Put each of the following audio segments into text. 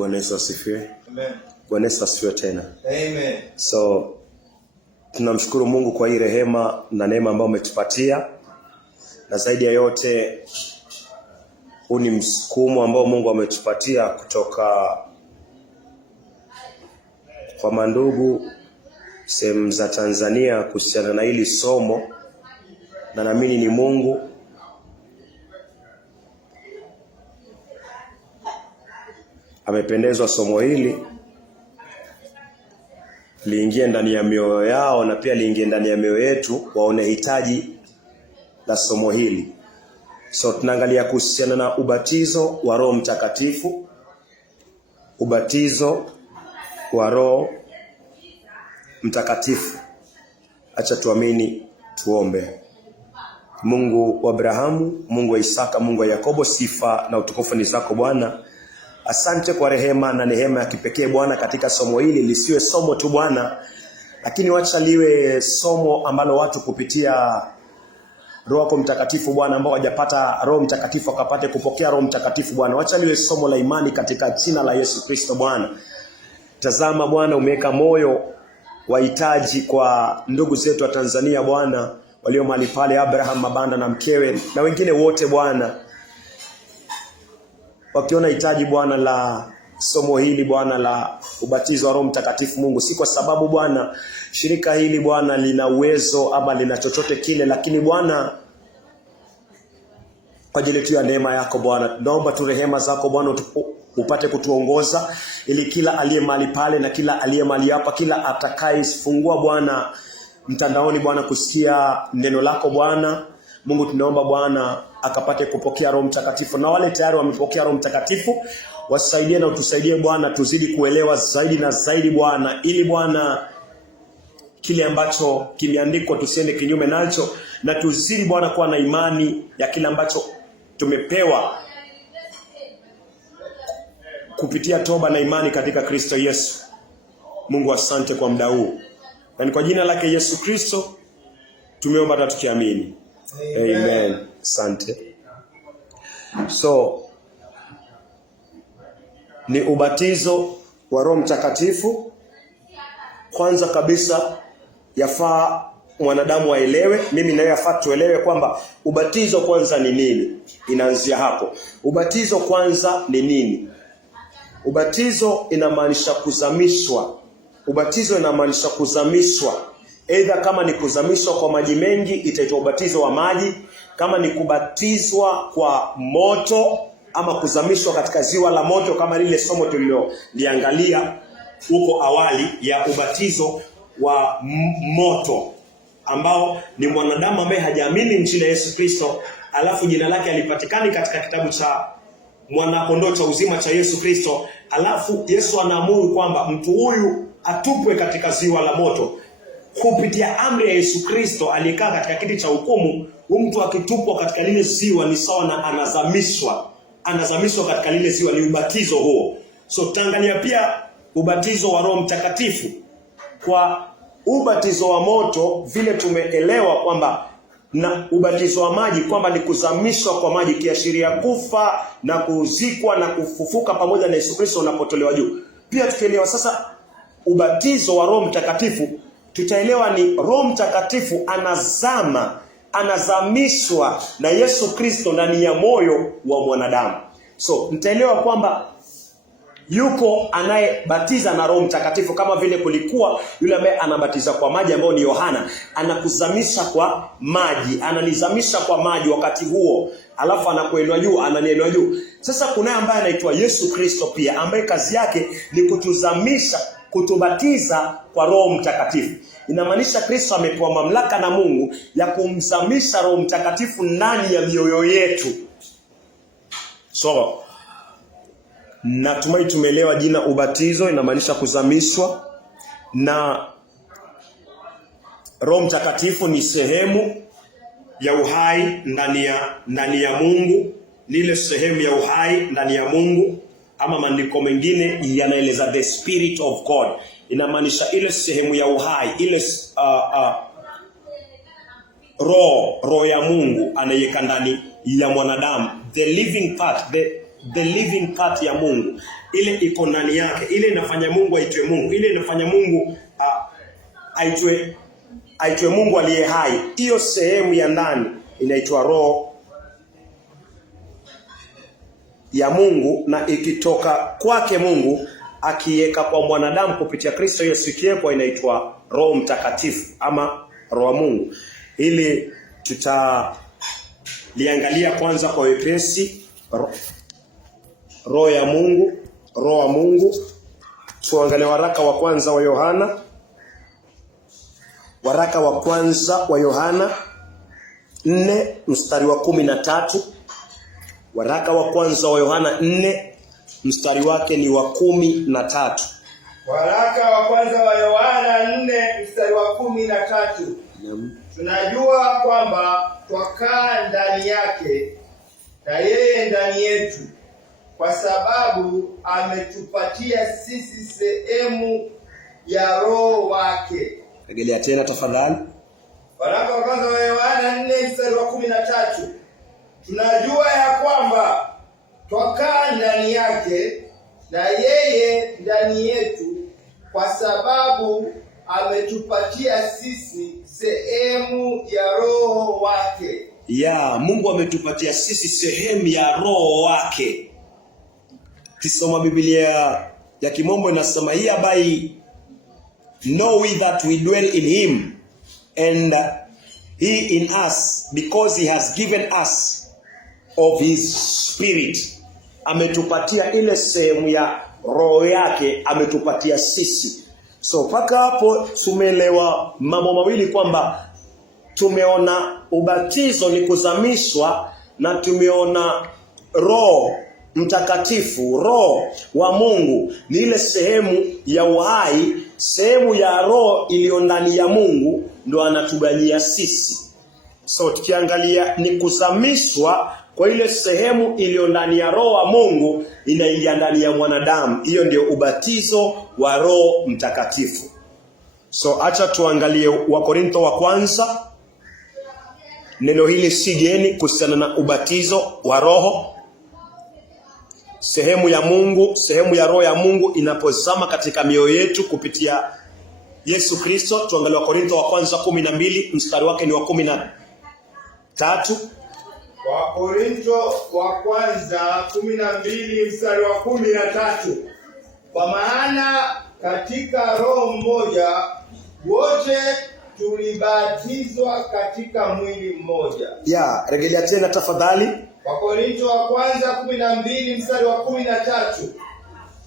Bwana Yesu asifiwe. Amen. Bwana Yesu asifiwe tena. Amen. So tunamshukuru Mungu kwa hii rehema na neema ambayo umetupatia, na zaidi ya yote huu ni msukumo ambao Mungu ametupatia kutoka kwa mandugu sehemu za Tanzania kuhusiana na hili somo, na naamini ni Mungu amependezwa somo hili liingie ndani ya mioyo yao na pia liingie ndani ya mioyo yetu, waone hitaji la somo hili. So tunaangalia kuhusiana na ubatizo wa Roho Mtakatifu. Ubatizo wa Roho Mtakatifu. Acha tuamini, tuombe. Mungu wa Abrahamu, Mungu wa Isaka, Mungu wa Yakobo, sifa na utukufu ni zako Bwana. Asante kwa rehema na neema ya kipekee Bwana katika somo hili. Lisiwe somo tu Bwana, lakini wacha liwe somo ambalo watu kupitia Roho yako Mtakatifu Bwana, ambao hawajapata Roho Mtakatifu wakapate kupokea Roho Mtakatifu Bwana. Wacha liwe somo la imani katika jina la Yesu Kristo Bwana. Tazama Bwana, umeweka moyo wahitaji kwa ndugu zetu wa Tanzania Bwana, walio mahali pale, Abraham Mabanda na mkewe na wengine wote Bwana, wakiona hitaji Bwana la somo hili Bwana la ubatizo wa Roho Mtakatifu. Mungu, si kwa sababu Bwana shirika hili Bwana lina uwezo ama lina chochote kile, lakini Bwana kwa ajili tu ya neema yako Bwana, tunaomba tu rehema zako Bwana upate kutuongoza, ili kila aliye mahali pale na kila aliye mahali hapa, kila atakayefungua Bwana mtandaoni Bwana kusikia neno lako Bwana Mungu, tunaomba Bwana akapate kupokea Roho Mtakatifu, na wale tayari wamepokea Roho Mtakatifu wasaidie na utusaidie Bwana, tuzidi kuelewa zaidi na zaidi Bwana, ili Bwana kile ambacho kimeandikwa tusiende kinyume nacho, na tuzidi Bwana kuwa na imani ya kile ambacho tumepewa kupitia toba na imani katika Kristo Yesu. Mungu, asante kwa muda huu, na ni kwa jina lake Yesu Kristo tumeomba na tukiamini. Amen. Asante. So ni ubatizo wa Roho Mtakatifu. Kwanza kabisa yafaa mwanadamu aelewe, mimi naye yafaa tuelewe kwamba ubatizo kwanza ni nini. Inaanzia hapo. Ubatizo kwanza ni nini? Ubatizo inamaanisha kuzamishwa. Ubatizo inamaanisha kuzamishwa. Aidha kama ni kuzamishwa kwa maji mengi itaitwa ubatizo wa maji, kama ni kubatizwa kwa moto ama kuzamishwa katika ziwa la moto kama lile somo tuliloliangalia huko awali ya ubatizo wa moto, ambao ni mwanadamu ambaye hajaamini mjina Yesu Kristo, alafu jina lake alipatikani katika kitabu cha mwana-kondoo cha uzima cha Yesu Kristo, alafu Yesu anaamuru kwamba mtu huyu atupwe katika ziwa la moto. Kupitia amri ya Yesu Kristo aliyekaa katika kiti cha hukumu, mtu akitupwa katika lile ziwa ni sawa na anazamishwa katika lile ziwa, ni ubatizo huo. So tutaangalia pia ubatizo wa Roho Mtakatifu. Kwa ubatizo wa moto vile tumeelewa kwamba, na ubatizo wa maji kwamba ni kuzamishwa kwa maji, kiashiria kufa na kuzikwa na kufufuka pamoja na Yesu Kristo unapotolewa juu. Pia tukielewa sasa ubatizo wa Roho Mtakatifu, tutaelewa ni Roho Mtakatifu anazamishwa na Yesu Kristo ndani ya moyo wa mwanadamu. So mtaelewa kwamba yuko anayebatiza na Roho Mtakatifu, kama vile kulikuwa yule ambaye anabatiza kwa maji ambao ni Yohana, anakuzamisha kwa maji, ananizamisha kwa maji wakati huo, alafu anakuelewa juu, ananielewa juu. Sasa kuna ambaye anaitwa Yesu Kristo pia, ambaye kazi yake ni kutuzamisha, kutubatiza kwa Roho Mtakatifu. Inamaanisha Kristo amepewa mamlaka na Mungu ya kumzamisha Roho Mtakatifu ndani ya mioyo yetu. So natumai tumeelewa jina ubatizo inamaanisha kuzamishwa, na Roho Mtakatifu ni sehemu ya uhai ndani ya Mungu, ni ile sehemu ya uhai ndani ya Mungu, ama maandiko mengine yanaeleza the Spirit of God. Inamaanisha ile sehemu ya uhai, ile roho ya Mungu anayeka ndani ya mwanadamu, the living part, the living part ya Mungu, ile iko ndani yake, ile inafanya Mungu aitwe Mungu, ile inafanya Mungu aitwe Mungu aliye hai. Hiyo sehemu ya ndani inaitwa roho ya Mungu, na ikitoka kwake Mungu akiweka kwa mwanadamu kupitia Kristo, hiyo sikiekwa inaitwa Roho Mtakatifu ama Roho wa Mungu. Ili tutaliangalia kwanza kwa wepesi roho ya Mungu, roho wa Mungu. Tuangalie waraka wa kwanza wa Yohana. Waraka wa kwanza wa Yohana 4 mstari wa 13. Waraka wa kwanza wa Yohana 4 mstari wake ni wa 13. Waraka wa kwanza wa Yohana 4 mstari wa 13. Tunajua kwamba twakaa ndani yake na yeye ndani yetu, kwa sababu ametupatia sisi sehemu ya roho wake. Rejelea tena tafadhali. Waraka wa kwanza wa Yohana 4 mstari wa 13. Tunajua ya kwamba twakaa ndani yake na yeye ndani yetu, kwa sababu ametupatia sisi sehemu ya roho wake. Mungu ametupatia sisi sehemu ya roho wake. Kisoma Biblia ya Kimombo inasema hereby know we that we dwell in him and he in us, because he has given us of his spirit. Ametupatia ile sehemu ya roho yake, ametupatia sisi. So paka hapo tumeelewa mambo mawili, kwamba tumeona ubatizo ni kuzamishwa, na tumeona Roho Mtakatifu, Roho wa Mungu ni ile sehemu ya uhai, sehemu ya roho iliyo ndani ya Mungu ndo anatugalia sisi. So tukiangalia ni kuzamishwa kwa ile sehemu iliyo ndani ya roho wa Mungu inaingia ndani ya mwanadamu. Hiyo ndio ubatizo wa Roho Mtakatifu. So acha tuangalie Wakorintho wa kwanza. Neno hili si geni kuhusiana na ubatizo wa roho. Sehemu ya Mungu, sehemu ya roho ya Mungu inapozama katika mioyo yetu kupitia Yesu Kristo. Tuangalie Wakorintho wa kwanza 12 mstari wake ni wa 13. Wakorintho wa kwanza 12 mstari wa 13. Kwa maana katika roho mmoja wote tulibatizwa katika mwili mmoja. Rejelea tena tafadhali. Wakorintho wa kwanza 12 mstari wa 13.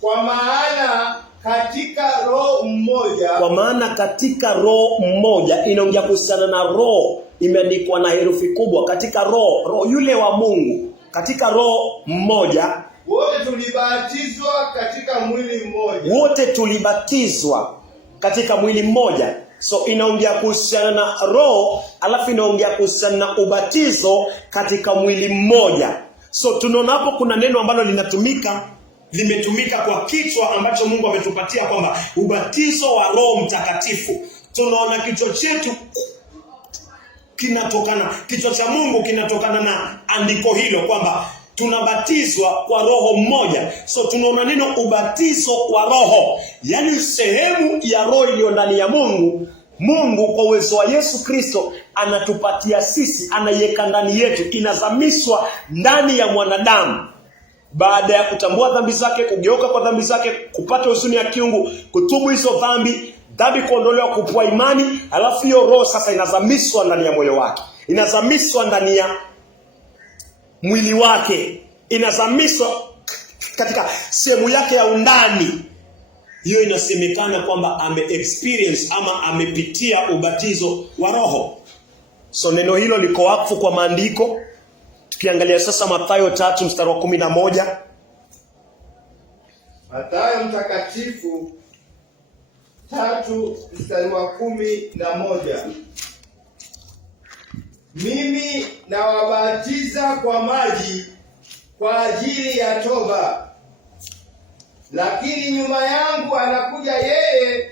Kwa maana katika roho mmoja. Kwa maana katika roho mmoja inaongea kuhusiana na roho, imeandikwa na herufi kubwa. Katika roho yule wa Mungu, katika roho mmoja wote tulibatizwa katika mwili mmoja. Wote tulibatizwa katika mwili mmoja. So inaongea kuhusiana na roho, alafu inaongea kuhusiana na ubatizo katika mwili mmoja. So tunaona hapo kuna neno ambalo limetumika kwa kichwa ambacho Mungu ametupatia, kwamba ubatizo wa Roho Mtakatifu. Tunaona kichwa chetu kichwa cha Mungu kinatokana na andiko hilo, kwamba tunabatizwa kwa roho mmoja. So tunaona neno ubatizo wa roho, yani sehemu ya roho iliyo ndani ya Mungu. Mungu kwa uwezo wa Yesu Kristo anatupatia sisi, anaiweka ndani yetu, inazamishwa ndani ya mwanadamu. Baada ya kutambua dhambi zake, kugeuka kwa dhambi zake, kupata huzuni ya kiungu, kutubu hizo dhambi kuondolewa, kupua imani, alafu hiyo roho sasa inazamishwa ndani ya moyo wake, inazamishwa ndani ya mwili wake, inazamishwa katika sehemu yake ya undani. Hiyo inasemekana kwamba experience ama amepitia ubatizo wa roho. So neno hilo liko wakfu kwa maandiko. Tukiangalia sasa Mathayo 3 mstari wa 11. Mathayo mtakatifu 3 mstari wa 11. Mimi nawabatiza kwa maji kwa ajili ya toba, lakini nyuma yangu anakuja yeye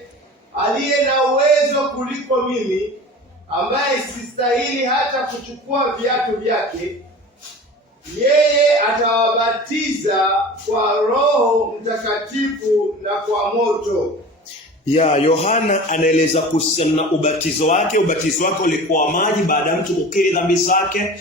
aliye na uwezo kuliko mimi, ambaye sistahili hata kuchukua viatu vyake. yeye atawabatiza kwa Roho Mtakatifu na kwa moto. Yohana anaeleza kuhusiana na ubatizo wake. Ubatizo wake ulikuwa wa maji baada ya mtu kukiri dhambi zake.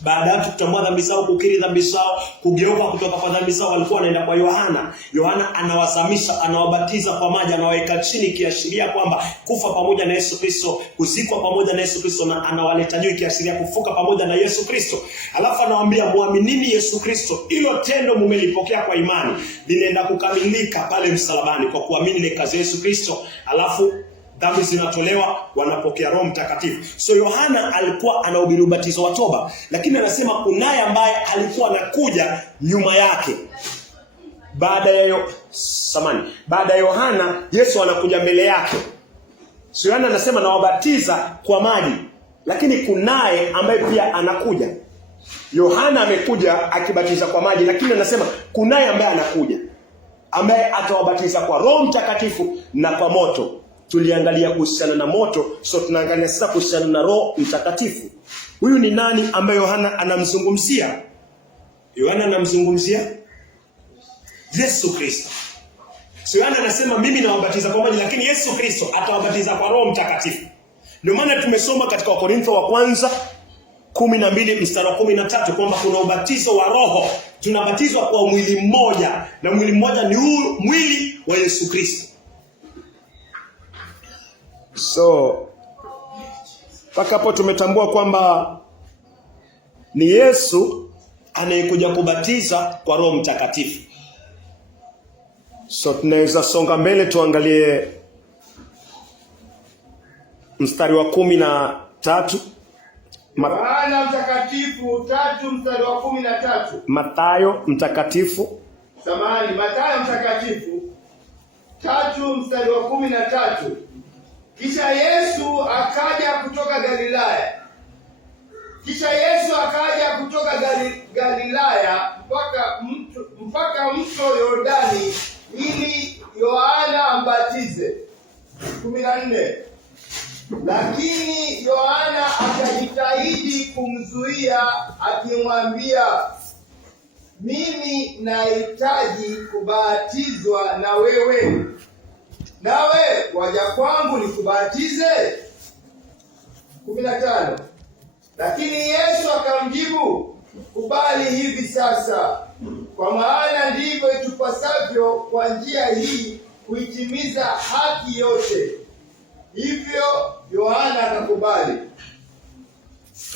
Baada ya kutambua dhambi zao, kukiri dhambi zao, kugeuka kutoka kwa dhambi zao, walikuwa wanaenda kwa Yohana. Yohana anawazamisha, anawabatiza kwa maji, anawaweka chini, kiashiria kwamba kufa pamoja na Yesu Kristo, kuzikwa pamoja na Yesu Kristo, na anawaleta juu, kiashiria kufuka pamoja na Yesu Kristo. Alafu anawaambia muaminini Yesu Kristo, hilo tendo mmelipokea kwa imani linaenda kukamilika pale msalabani kwa kuamini ile kazi ya Yesu Kristo. Alafu dhambi zinatolewa, wanapokea Roho Mtakatifu. So Yohana alikuwa anahubiri ubatizo wa toba, lakini anasema kunaye ambaye alikuwa anakuja nyuma yake. Baada ya Yohana, Yesu anakuja mbele yake. So Yohana anasema nawabatiza kwa maji, lakini kunaye ambaye pia anakuja. Yohana amekuja akibatiza kwa maji, lakini anasema kunaye ambaye anakuja, ambaye atawabatiza kwa Roho Mtakatifu na kwa moto. Tuliangalia kuhusiana na moto, so tunaangalia sasa kuhusiana na Roho Mtakatifu. Huyu ni nani ambaye Yohana anamzungumzia? Yohana anamzungumzia Yesu Kristo. So Yohana anasema mimi nawabatiza kwa maji, lakini Yesu Kristo atawabatiza kwa Roho Mtakatifu. Ndio maana tumesoma katika Wakorintho wa kwanza 12 mstari wa 13 kwamba kuna ubatizo wa Roho. Tunabatizwa kwa mwili mmoja, na mwili mmoja ni huu mwili wa Yesu Kristo. So mpaka hapo tumetambua kwamba ni Yesu anayekuja kubatiza kwa Roho Mtakatifu. So tunaweza songa mbele, tuangalie mstari wa 13. Yohana Mtakatifu 3 mstari wa 13. Mathayo Mtakatifu 3 mstari wa 13. Kisha Yesu akaja kutoka Galilaya mpaka mto Yordani ili Yohana ambatize. 14. Lakini Yohana akajitahidi kumzuia akimwambia, mimi nahitaji kubatizwa na wewe, nawe waja kwangu nikubatize? 15. Lakini Yesu akamjibu, kubali hivi sasa, kwa maana ndivyo itupasavyo kwa njia hii kuitimiza haki yote. Hivyo Yohana akakubali.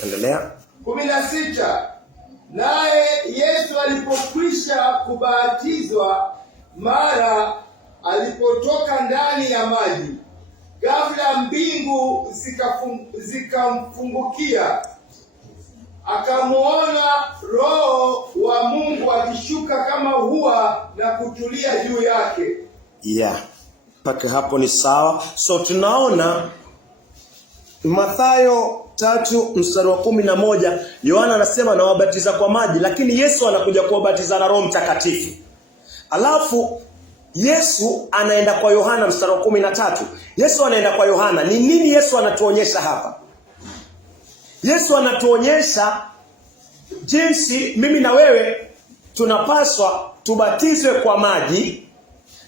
Endelea. 16. Naye Yesu alipokwisha kubatizwa, mara alipotoka ndani ya maji, ghafla mbingu zikamfungukia, akamuona Roho wa Mungu akishuka kama hua na kutulia juu yake. Mpaka hapo ni sawa. So tunaona Mathayo 3 mstari wa 11, Yohana anasema nawabatiza kwa maji, lakini Yesu anakuja kuwabatiza na Roho Mtakatifu. Alafu Yesu anaenda kwa Yohana mstari wa 13. Yesu anaenda kwa Yohana. Ni nini Yesu anatuonyesha hapa? Yesu anatuonyesha jinsi mimi na wewe tunapaswa tubatizwe kwa maji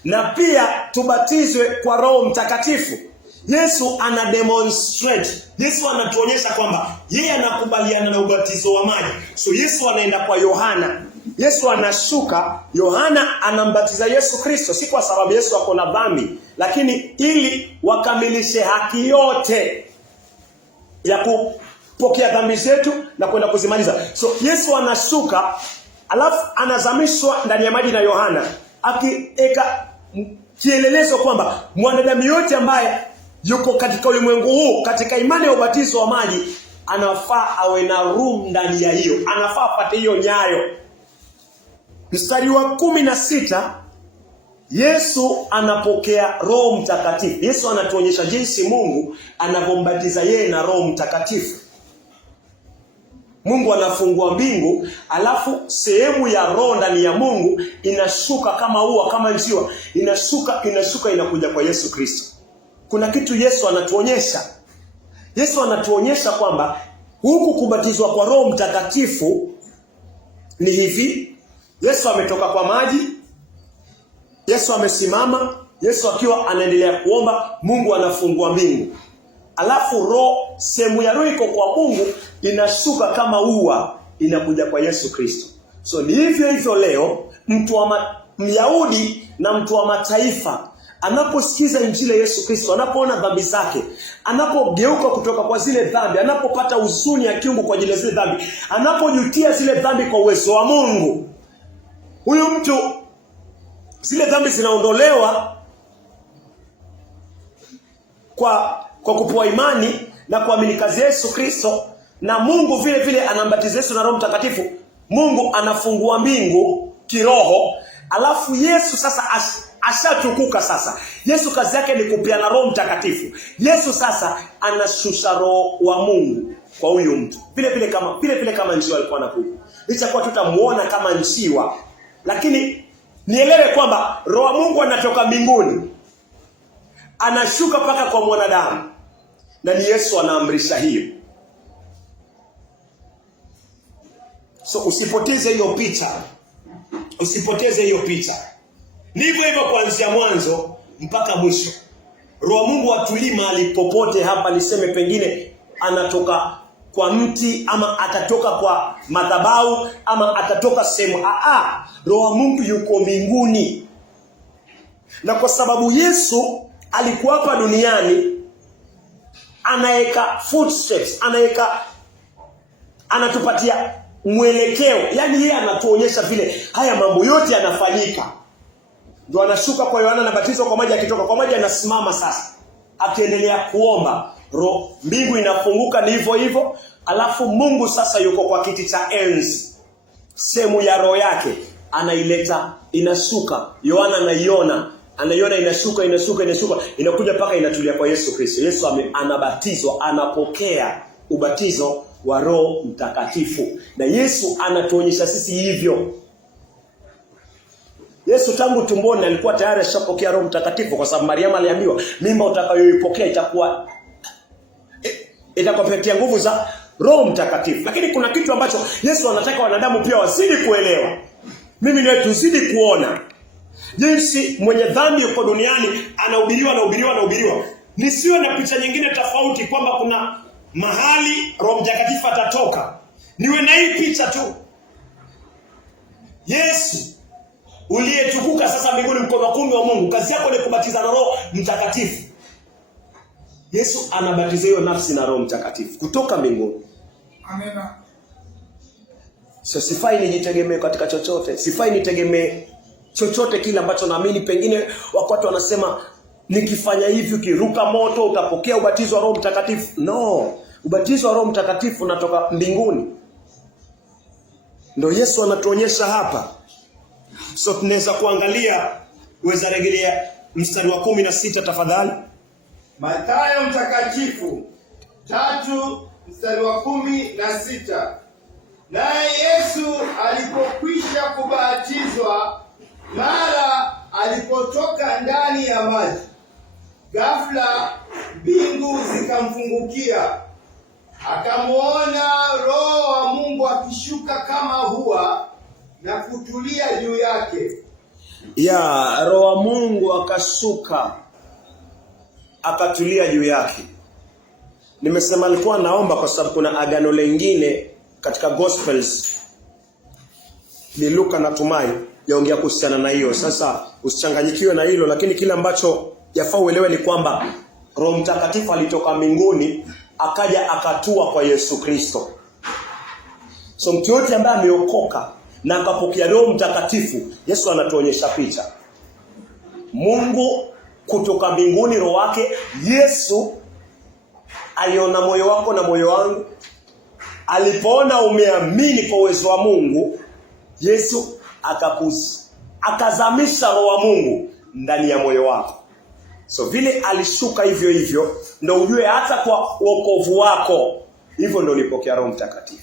na pia tubatizwe kwa Roho Mtakatifu. Yesu ana demonstrate. Yesu anatuonyesha kwamba yeye anakubaliana na ubatizo wa maji. So Yesu anaenda kwa Yohana. Yesu anashuka, Yohana anambatiza Yesu Kristo, si kwa sababu Yesu ako na dhambi, lakini ili wakamilishe haki yote ya kupokea dhambi zetu na kwenda kuzimaliza. So Yesu anashuka, alafu anazamishwa ndani ya maji na Yohana, akieka kielelezo kwamba mwanadamu yote ambaye yuko katika ulimwengu huu katika imani ya ubatizo wa maji anafaa awe na room ndani ya hiyo, anafaa apate hiyo nyayo. Mstari wa 16, Yesu anapokea Roho Mtakatifu. Yesu anatuonyesha jinsi Mungu anavombatiza yeye na Roho Mtakatifu. Mungu anafungua mbingu, alafu sehemu ya Roho ndani ya Mungu inashuka kama ua, kama njiwa, inashuka inakuja kwa Yesu Kristo. Kuna kitu Yesu anatuonyesha. Yesu anatuonyesha kwamba huku kubatizwa kwa Roho Mtakatifu ni hivi. Yesu ametoka kwa maji. Yesu amesimama. Yesu akiwa anaendelea kuomba, Mungu anafungua mbingu. Alafu roho, sehemu ya roho iko kwa Mungu inashuka kama ua, inakuja kwa Yesu Kristo. So ni hivyo leo mtu wa Myahudi na mtu wa mataifa anaposikiza injili ya Yesu Kristo, anapoona dhambi zake, anapogeuka kutoka kwa zile dhambi, anapopata huzuni ya kiungu kwa ajili ya zile dhambi, anapojutia zile dhambi kwa uwezo wa Mungu, huyu mtu, zile dhambi zinaondolewa kwa kupewa imani na kuamini kazi ya Yesu Kristo, na Mungu vile vile anambatiza Yesu na Roho Mtakatifu. Mungu anafungua mbingu kiroho. Alafu Yesu sasa ashatukuka sasa. Yesu kazi yake ni kupeana Roho Mtakatifu. Yesu sasa anashusha Roho wa Mungu kwa huyu mtu. Vile vile kama njiwa alikuwa anakuja. Licha kwa tutamuona kama njiwa, lakini nielewe kwamba Roho wa Mungu anatoka mbinguni, anashuka paka kwa mwanadamu, na ni Yesu anaamrisha hiyo. So usipoteze hiyo picha. Usipoteze hiyo picha. Ni hivyo kuanzia mwanzo mpaka mwisho. Roho wa Mungu atulii mahali popote hapa niseme pengine anatoka kwa mti ama atatoka kwa madhabahu ama atatoka sehemu. Roho wa Mungu yuko mbinguni. Na kwa sababu Yesu alikuwa hapa duniani, anaweka footsteps, anatupatia mwelekeo. Yaani yeye anatuonyesha vile haya mambo yote yanafanyika. Ndio anashuka kwa Yohana, anabatizwa kwa maji, akitoka kwa maji anasimama sasa, akiendelea kuomba. Mbingu inafunguka, ni hivyo. Alafu Mungu sasa yuko kwa kiti cha enzi. Sehemu ya roho yake anaileta, inashuka. Yohana anaiona inashuka, inakuja paka inatulia kwa Yesu Kristo. Yesu anabatizwa, anapokea ubatizo wa Roho Mtakatifu. Na Yesu anatuonyesha sisi hivyo. Yesu tangu tumboni alikuwa tayari ashapokea Roho Mtakatifu, kwa sababu Mariamu aliambiwa mimba utakayoipokea itakupatia nguvu za Roho Mtakatifu. Lakini kuna kitu ambacho Yesu anataka wanadamu pia wazidi kuelewa. Mimi nawe tuzidi kuona jinsi mwenye dhambi yuko duniani anahubiriwa. Nisiwe na picha nyingine tofauti kwamba kuna mahali Roho Mtakatifu atatoka. Niwe na hii picha tu. Yesu uliyetukuka sasa mbinguni, mkono wa kuume wa Mungu, kazi yako ni kubatiza na Roho Mtakatifu. Yesu anabatiza hiyo nafsi na Roho Mtakatifu kutoka mbinguni. Amen. So sifai nijitegemee katika chochote. Sifai nitegemee chochote kile ambacho naamini pengine watu wanasema nikifanya hivi ukiruka moto utapokea ubatizo wa Roho Mtakatifu. No, ubatizo wa Roho Mtakatifu unatoka mbinguni. Ndio Yesu anatuonyesha hapa. So tunaweza kuangalia, uweza rejelea mstari wa 16 tafadhali. Mathayo mtakatifu 3 mstari wa 16. Naye Yesu alipokwisha kubatizwa, mara alipotoka ndani ya maji, ghafla mbingu zikamfungukia. Akamuona Roho wa Mungu akishuka kama hua na kutulia juu yake. Roho wa Mungu akashuka akatulia juu yake. Nimesema alikuwa naomba kwa sababu kuna agano lingine katika Gospels, ni Luka natumai yaongea kuhusiana na hiyo. Sasa usichanganyikiwe na hilo, lakini kile ambacho yafaa uelewe ni kwamba Roho Mtakatifu alitoka mbinguni akaja akatua kwa Yesu Kristo. So mtu yote ambaye ameokoka na akapokea Roho Mtakatifu, Yesu anatuonyesha picha. Mungu kutoka mbinguni, roho wake. Yesu aliona moyo wako na moyo wangu. Alipoona umeamini kwa uwezo wa Mungu, Yesu akazamisha Roho wa Mungu ndani ya moyo wako. So vile alishuka hivyo ndio ujue hata kwa wokovu wako hivyo ndio nilipokea Roho Mtakatifu.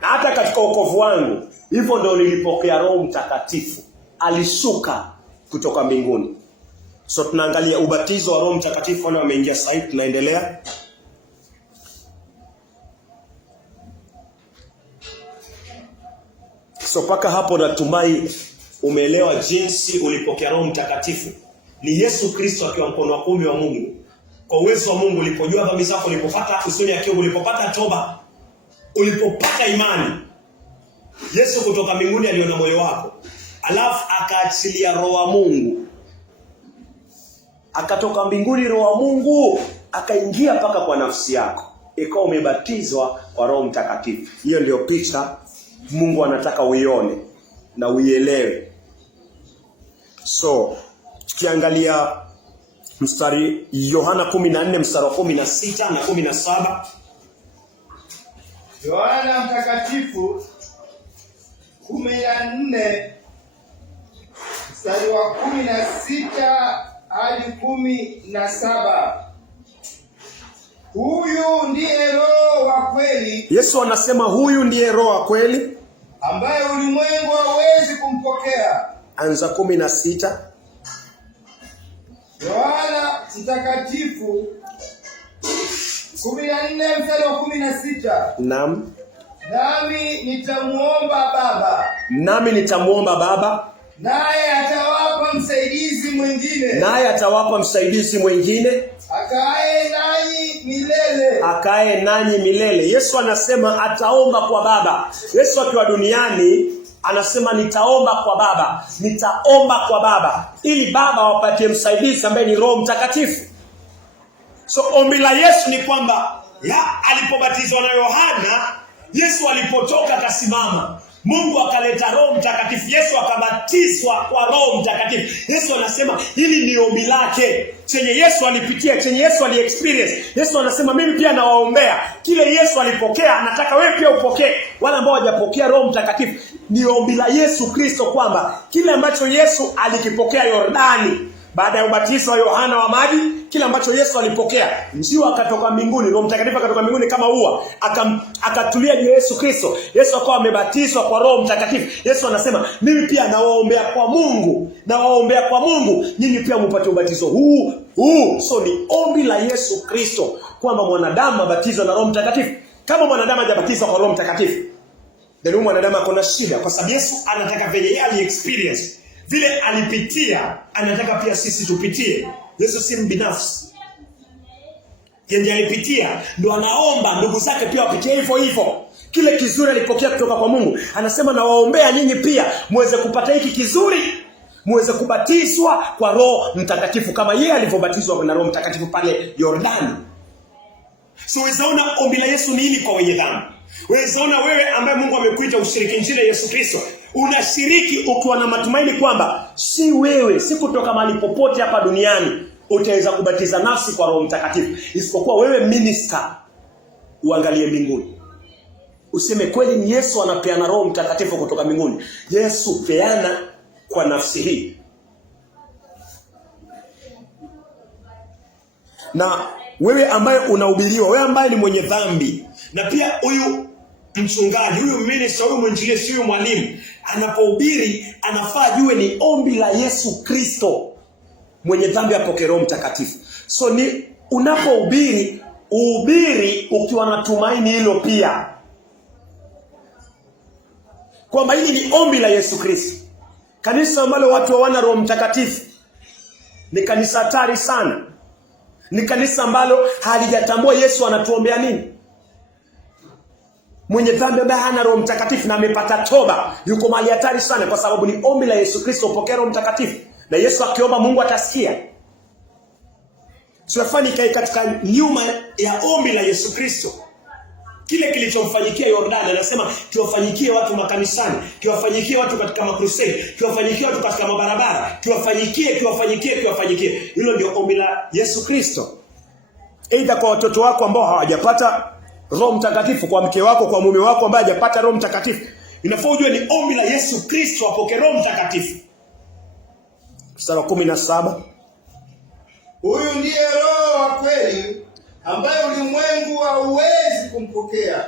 Na hata katika wokovu wangu hivyo ndio nilipokea Roho Mtakatifu. Alishuka kutoka mbinguni. So tunaangalia ubatizo wa Roho Mtakatifu, wale wameingia sasa, tunaendelea. So paka hapo natumai umeelewa jinsi ulipokea Roho Mtakatifu. Ni Yesu Kristo akiwa mkono wa kuume wa Mungu. Kwa uwezo wa Mungu ulipojua dhambi zako, ulipopata usoni ya kiungu, ulipopata toba, ulipopata imani. Yesu kutoka mbinguni aliona moyo wako. Alafu akaachilia Roho wa Mungu. Akatoka mbinguni Roho wa Mungu akaingia paka kwa nafsi yako. Ikawa umebatizwa kwa Roho Mtakatifu. Hiyo ndio picha Mungu anataka uione na uielewe. So, tukiangalia mstari Yohana 14 mstari wa 16 na 17. Yohana Mtakatifu 14 mstari wa 16 hadi 17. Huyu ndiye Roho wa kweli. Yesu anasema huyu ndiye Roho wa kweli ambaye ulimwengu hawezi kumpokea. Anza 16. Yohana Mtakatifu 14 mstari wa 16. Naam. Nami nitamuomba Baba, naye atawapa msaidizi mwingine, akae nanyi milele. Yesu anasema ataomba kwa Baba. Yesu akiwa duniani anasema nitaomba kwa Baba ili Baba wapatie msaidizi ambaye ni Roho Mtakatifu. So ombi la Yesu ni kwamba alipobatizwa na Yohana, Yesu alipotoka akasimama, Mungu akaleta Roho Mtakatifu, Yesu akabatizwa kwa Roho Mtakatifu. Yesu anasema hili ni ombi lake, chenye Yesu alipitia, chenye Yesu aliexperience. Yesu anasema mimi pia nawaombea kile Yesu alipokea, nataka wewe pia upokee. Wale ambao hawajapokea Roho Mtakatifu, ni ombi la Yesu Kristo kwamba kile ambacho Yesu alikipokea Yordani baada ya ubatizo wa Yohana wa maji, kile ambacho Yesu alipokea, njiwa akatoka mbinguni, Roho Mtakatifu akatoka mbinguni kama ua, akatulia juu ya Yesu Kristo. Yesu akawa amebatizwa kwa Roho Mtakatifu. Yesu anasema mimi pia nawaombea kwa Mungu, nyinyi pia mpate ubatizo huu. So ni ombi la Yesu Kristo kwamba mwanadamu abatizwe na Roho Mtakatifu. Kama mwanadamu hajabatizwa kwa Roho Mtakatifu, ndio mwanadamu akona shida, kwa sababu Yesu anataka vile yeye ali-experience, vile alipitia, anataka pia sisi tupitie. Yesu si mbinafsi. Yeye alipitia, ndio anaomba ndugu zake pia wapitie hivyo. Kile kizuri alipokea kutoka kwa Mungu, anasema nawaombea nyinyi pia muweze kupata hiki kizuri, muweze kubatizwa kwa Roho Mtakatifu kama yeye alivyobatizwa na Roho Mtakatifu pale Yordani. So wezaona ombi la Yesu nini kwa wenye dhambi? Wezaona wewe ambaye Mungu amekuita ushiriki injili ya Yesu Kristo, unashiriki ukiwa na matumaini kwamba si wewe, si kutoka mahali popote hapa duniani utaweza kubatiza nafsi kwa Roho Mtakatifu, isipokuwa wewe minister uangalie mbinguni. Useme kweli ni Yesu anapeana Roho Mtakatifu kutoka mbinguni. Yesu peana kwa nafsi hii. Na wewe ambaye unahubiriwa, wewe ambaye ni mwenye dhambi, na pia huyu mchungaji, huyu minister, huyu mwinjilisti, huyu mwalimu anapohubiri, anafaa jue ni ombi la Yesu Kristo mwenye dhambi apokee Roho Mtakatifu. So ni unapohubiri, uhubiri ukiwa na tumaini hilo pia, kwamba hili ni ombi la Yesu Kristo. Kanisa ambalo watu hawana Roho Mtakatifu ni kanisa hatari sana. Ni kanisa ambalo halijatambua Yesu anatuombea nini. Mwenye dhambi ambaye hana Roho Mtakatifu na amepata toba, yuko mahali hatari sana, kwa sababu ni ombi la Yesu Kristo upokee Roho Mtakatifu. Na Yesu akiomba Mungu atasikia. Tunafanya katika nyuma ya ombi la Yesu Kristo. Kile kilichomfanyikia Yordani, anasema kiwafanyikie watu makanisani, kiwafanyikie watu katika makrusade, kiwafanyikie watu katika mabarabara, kiwafanyikie. Hilo ndio ombi la Yesu Kristo. Aidha kwa watoto wako ambao hawajapata Roho Mtakatifu, kwa mke wako, kwa mume wako ambaye hajapata Roho Mtakatifu, inafaa ujue ni ombi la Yesu Kristo apokee Roho Mtakatifu. Mstari 17. Huyu ndiye Roho wa kweli ambaye ulimwengu hauwezi kumpokea,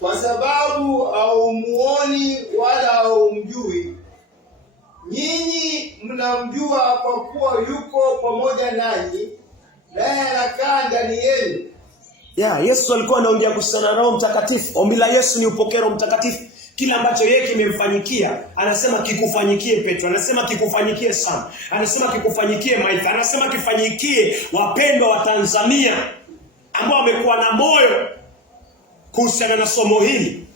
kwa sababu haumuoni wala haumjui. Nyinyi mnamjua kwa kuwa yuko pamoja nanyi, naye anakaa ndani yenu. Yesu alikuwa anaongea kuhusiana na Roho Mtakatifu. Ombi la Yesu ni upokee Roho Mtakatifu. Kile ambacho yeye kimemfanyikia, anasema kikufanyikie Petro, anasema kikufanyikie Sam, anasema kikufanyikie Maitha, anasema kifanyikie wapendwa wa Tanzania ambao wamekuwa na moyo kuhusiana na somo hili.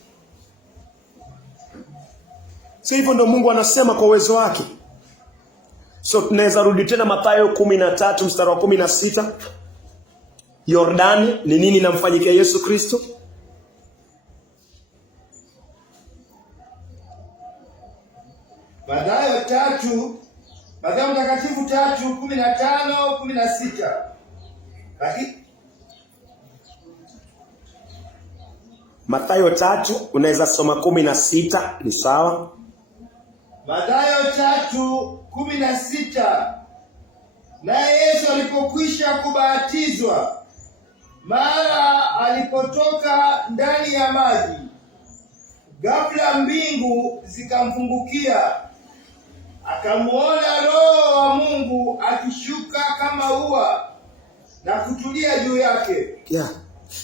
So hivyo ndio Mungu anasema kwa uwezo wake. So tunaweza rudi tena Mathayo 13 mstari wa 16. Yordani ni nini namfanyikia Yesu Kristo? Mathayo Mtakatifu 3:15-16. Mathayo 3 unaweza soma 16 ni sawa. Mathayo 3:16. Naye Yesu alipokwisha kubatizwa, mara alipotoka ndani ya maji, ghafla mbingu zikamfungukia, akamuona Roho wa Mungu akishuka kama ua na kutulia juu yake. Yeah.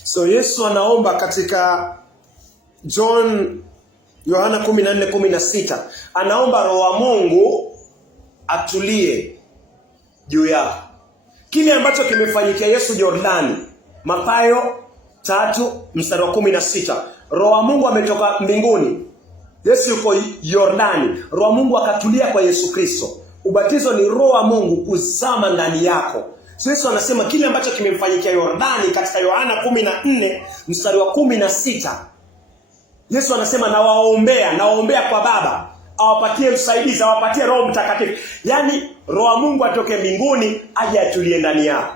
So Yesu anaomba katika Yohana 14:16. Anaomba Roho wa Mungu atulie juu yake. Kile ambacho kimefanyikia Yesu Jordani, Mathayo 3 mstari wa 16. Roho wa Mungu ametoka mbinguni. Yesu yuko Yordani. Roho wa Mungu akatulia kwa Yesu Kristo. Ubatizo ni Roho wa Mungu kuzama ndani yako. So Yesu anasema kile ambacho kimemfanyikia Yordani katika Yohana 14 mstari wa 16. Yesu anasema nawaombea kwa Baba, awapatie msaidizi, awapatie Roho Mtakatifu. Yaani Roho wa Mungu atoke mbinguni aje atulie ndani yako.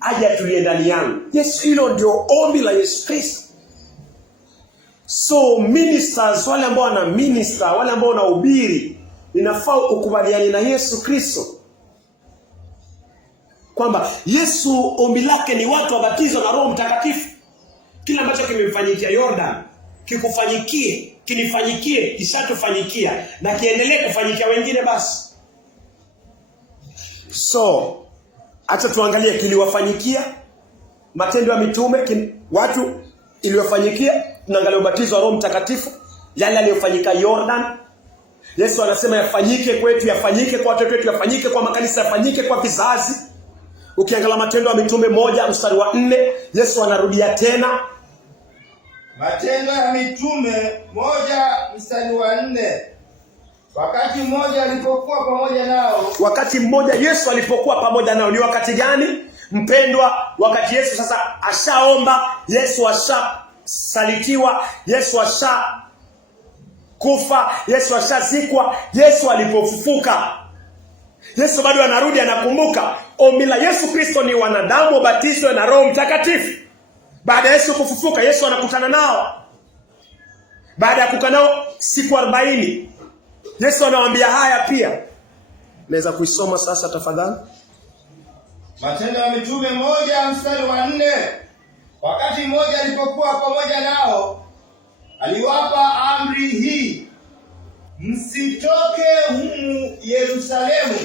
Aje atulie ndani yangu. Yesu, hilo ndio ombi la Yesu Kristo. So ministers, wale ambao wana minister, wale ambao wanahubiri, inafaa ukubaliane na Yesu Kristo kwamba Yesu ombi lake ni watu wabatizwe na Roho Mtakatifu. Kile ambacho kimemfanyikia Jordan kikufanyikie, kinifanyikie, kishatufanyikia na kiendelee kufanyikia wengine basi. So acha tuangalie kiliwafanyikia Matendo ya Mitume, watu iliwafanyikia. Tunaangalia ubatizo wa Roho Mtakatifu, yale aliyofanyika Jordan. Yesu anasema yafanyike kwetu, yafanyike kwa watoto wetu, yafanyike kwa makanisa, yafanyike kwa vizazi. Ukiangalia Matendo ya Mitume 1 mstari wa 4, Yesu anarudia tena. Matendo ya Mitume 1 mstari wa 4. Wakati mmoja alipokuwa pamoja nao. Wakati mmoja Yesu alipokuwa pamoja nao. Ni wakati gani? Mpendwa, wakati Yesu sasa ashaomba, Yesu ashasalitiwa, Yesu kufa, Yesu ashazikwa, Yesu alipofufuka. Yesu bado anarudi, anakumbuka ombi la Yesu Kristo ni wanadamu wabatizwe na Roho Mtakatifu. Baada ya Yesu kufufuka, Yesu anakutana nao. Baada ya kukaa nao siku 40, Yesu anawaambia haya pia. Naweza kuisoma sasa tafadhali? Matendo ya Mitume 1 mstari wa 4. Wakati mmoja alipokuwa pamoja nao, aliwapa amri hii: msitoke humu Yerusalemu,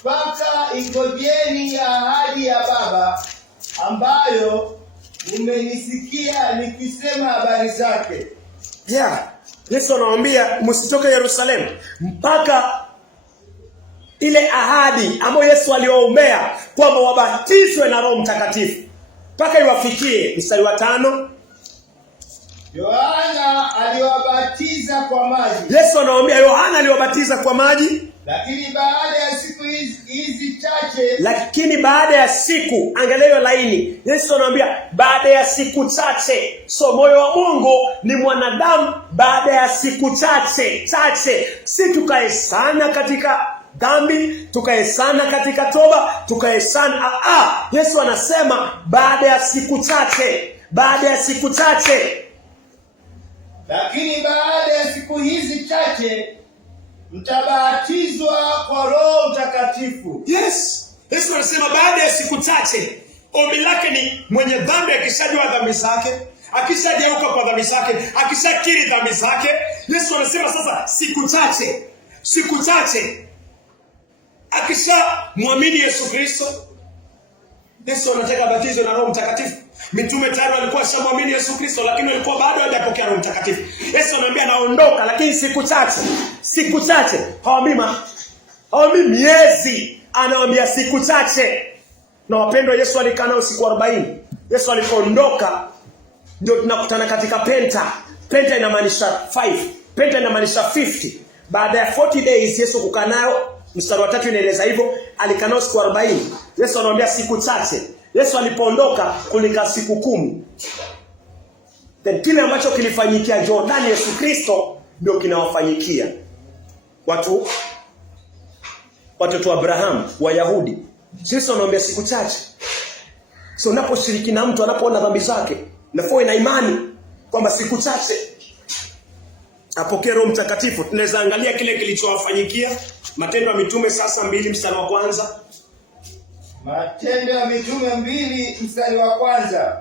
mpaka ingojeni ahadi ya Baba, ambayo mmenisikia nikisema habari zake. Yeah. Yesu anawaambia msitoke Yerusalemu mpaka ile ahadi ambayo Yesu aliombea kwamba wabatizwe na Roho Mtakatifu, mpaka iwafikie. Mstari wa 5. Yohana aliwabatiza kwa maji. Yesu anawaambia Yohana aliwabatiza kwa maji. Lakini baada ya siku hizi chache. Lakini baada ya siku, angalia hiyo laini. Yesu anawaambia baada ya siku chache. So moyo wa Mungu ni mwanadamu baada ya siku chache. Si tukae sana katika dhambi, tukae sana katika toba, tukae sana. Yesu anasema baada ya siku chache. Baada ya siku chache. Lakini baada ya siku hizi chache mtabatizwa kwa Roho Mtakatifu. Yes. Yesu anasema baada ya siku chache. Ombi lake ni mwenye dhambi akishajua dhambi zake, akishageuka kwa dhambi zake, akishakiri dhambi zake, Yesu anasema sasa siku chache akisha muamini Yesu Kristo, Yesu anataka batizo na Roho Mtakatifu. Mitume tayari walikuwa shamwamini Yesu Kristo, lakini walikuwa bado hawajapokea Roho Mtakatifu. Yesu anamwambia naondoka, lakini siku chache. Hawaambii miezi, anawaambia siku chache. Na wapendwa, Yesu alikaa nao siku 40. Yesu alipoondoka ndio tunakutana katika Penta. Penta inamaanisha 5. Penta inamaanisha 50. Baada ya 40 days Yesu kukaa nao, mstari wa 3 inaeleza hivyo, alikaa nao siku 40. Yesu anawaambia siku chache. Yesu alipoondoka kulika siku 10. Then kile ambacho kilifanyikia Jordan Yesu Kristo ndio kinawafanyikia watoto wa Abraham, Wayahudi. Yesu anawaambia siku chache. So unaposhiriki na mtu anapoona dhambi zake, nafua ina imani kwamba siku chache apokee Roho Mtakatifu. Tunaweza angalia kile kilichowafanyikia Matendo ya Mitume sasa 2 mstari wa 1. Matendo ya Mitume 2 mstari wa 1.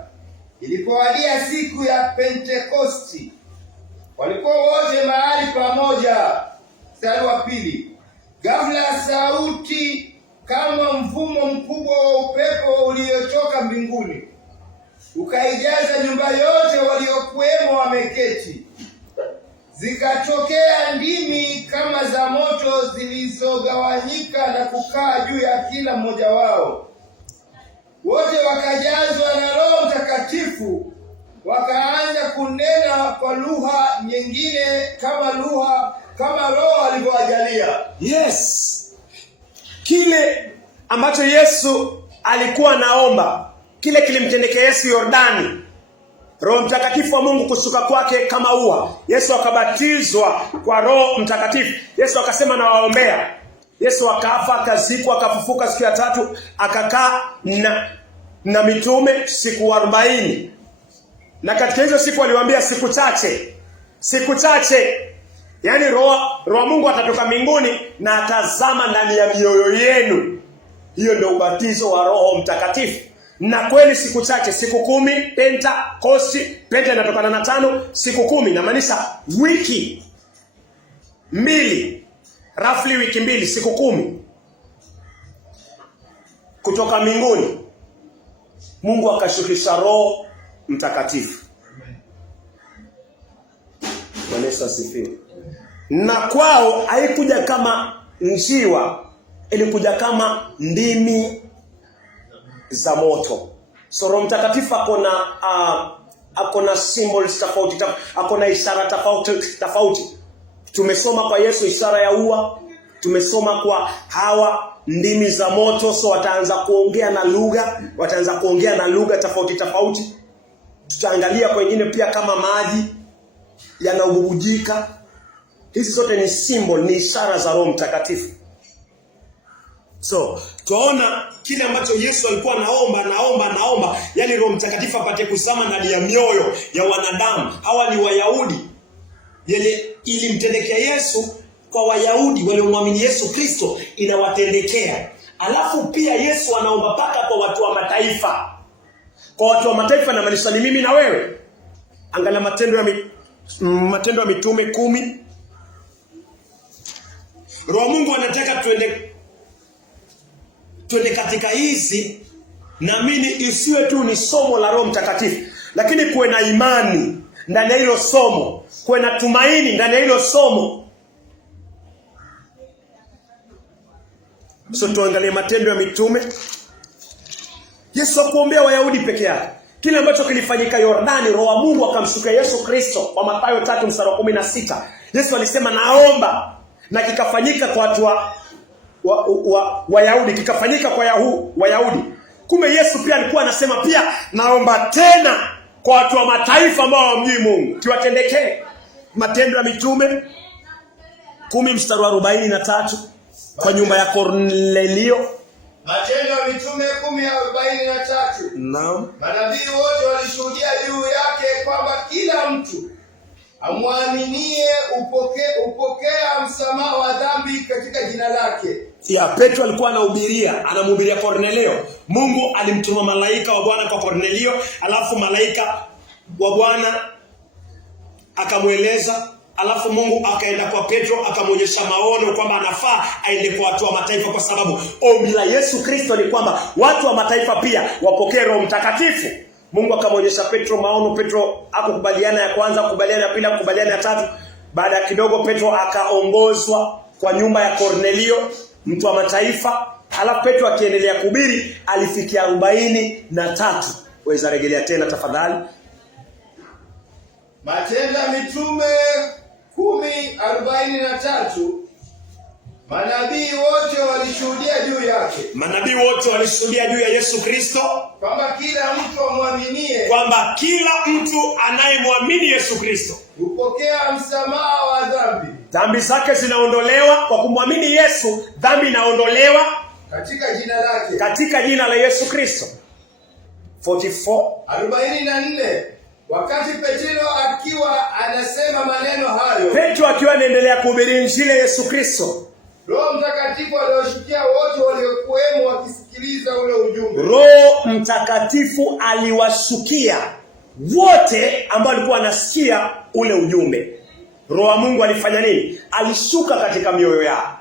Ilipowadia siku ya Pentekosti, walikuwa wote mahali pamoja. Mstari wa 2. Ghafla sauti kama mvumo mkubwa wa upepo uliotoka mbinguni ukaijaza nyumba yote waliokuwemo wameketi. Zikatokea ndimi kama za moto zilizogawanyika na kukaa juu ya kila mmoja wao. Wote wakajazwa na Roho Mtakatifu, wakaanza kunena kwa lugha nyingine kama Roho alivyowajalia. Yes. Kile ambacho Yesu alikuwa naomba, kile kilimtendekea Yesu Yordani. Roho Mtakatifu wa Mungu kushuka kwake kama ua. Yesu akabatizwa kwa Roho Mtakatifu. Yesu akasema na waombea. Yesu akafa, akazikwa, akafufuka siku ya 3, akakaa na mitume siku 40. Na katika hizo siku aliwaambia siku chache. Yaani Roho Mungu atatoka mbinguni na atazama ndani ya mioyo yenu. Hiyo ndio ubatizo wa Roho Mtakatifu. Na kweli siku chache, siku 10, Pentekosti. Penta inatokana na 5, siku 10 inamaanisha wiki 2. Roughly wiki 2, siku 10. Kutoka mbinguni Mungu akashukisha Roho Mtakatifu. Bwana Yesu asifiwe. Na kwao haikuja kama njiwa, ilikuja ndimi za moto. So Roho Mtakatifu akona symbols tofauti, akona ishara tofauti. Tumesoma kwa Yesu ishara ya ua, tumesoma kwa Hawa ndimi za moto. So wataanza kuongea na lugha tofauti. Tutaangalia kwa wengine pia kama maji yanabubujika. Hizi zote ni symbol, ni ishara za Roho Mtakatifu. So tuona kile ambacho Yesu alikuwa naomba, yani Roho Mtakatifu apate kusama ndani ya mioyo ya wanadamu. Hawa ni Wayahudi. Ilimtendekea Yesu kwa Wayahudi waliomwamini Yesu Kristo, inawatendekea. Alafu pia Yesu anaomba paka kwa watu wa mataifa. Kwa watu wa mataifa na maanisha ni mimi na wewe. Angalia Matendo ya Mitume 10. Roho Mungu anataka tuende katika hizi, naamini isiwe tu ni somo la Roho Mtakatifu, lakini kuwe na imani ndani ya hilo somo, kuwe na tumaini ndani ya hilo somo. So tuangalie Matendo ya Mitume. Yesu hakuombea Wayahudi peke yake. Kile ambacho kilifanyika Yordani, Roho wa Mungu akamshukia Yesu Kristo kwa Mathayo 3 mstari wa 16. Yesu alisema naomba, na kikafanyika kwa watu Wayahudi, kikafanyika kwa Wayahudi. Kumbe Yesu pia alikuwa anasema pia naomba tena kwa watu wa mataifa ambao hawamjui Mungu, kiwatendekee. Matendo ya Mitume 10 mstari wa 43 kwa nyumba ya Kornelio. Matendo ya Mitume 10:43. Naam. Manabii wote walishuhudia juu yake kwamba kila mtu amwaminie upokea msamaha wa dhambi katika jina lake. Petro alikuwa anamhubiria Kornelio. Mungu alimtuma malaika wa Bwana kwa Kornelio, alafu malaika wa Bwana akamweleza Alafu Mungu akaenda kwa Petro akamwonyesha maono kwamba anafaa aende kwa watu wa mataifa, kwa sababu ombi la Yesu Kristo ni kwamba watu wa mataifa pia wapokee Roho Mtakatifu. Mungu akamwonyesha Petro maono. Petro akakubaliana ya kwanza, akakubaliana ya pili, akakubaliana ya tatu. Baada ya kidogo Petro akaongozwa kwa nyumba ya Kornelio, mtu wa mataifa. Alafu Petro akiendelea kuhubiri alifikia 43. Weza rejelea tena tafadhali. Matendo ya Mitume 10:43. Manabii wote walishuhudia juu yake. Manabii wote walishuhudia juu ya Yesu Kristo kwamba kila mtu amwaminie, kwamba kila mtu anayemwamini Yesu Kristo hupokea msamaha wa dhambi. Dhambi zake zinaondolewa kwa kumwamini Yesu. Dhambi inaondolewa katika jina lake, katika jina la Yesu Kristo. 44. Wakati Petro akiwa anasema maneno hayo, Petro akiwa anaendelea kuhubiri injili ya Yesu Kristo, Roho Mtakatifu aliwashukia wote waliokuwemo wakisikiliza ule ujumbe. Roho Mtakatifu aliwashukia wote ambao walikuwa wanasikia ule ujumbe. Roho wa Mungu alifanya nini? Alishuka katika mioyo yao.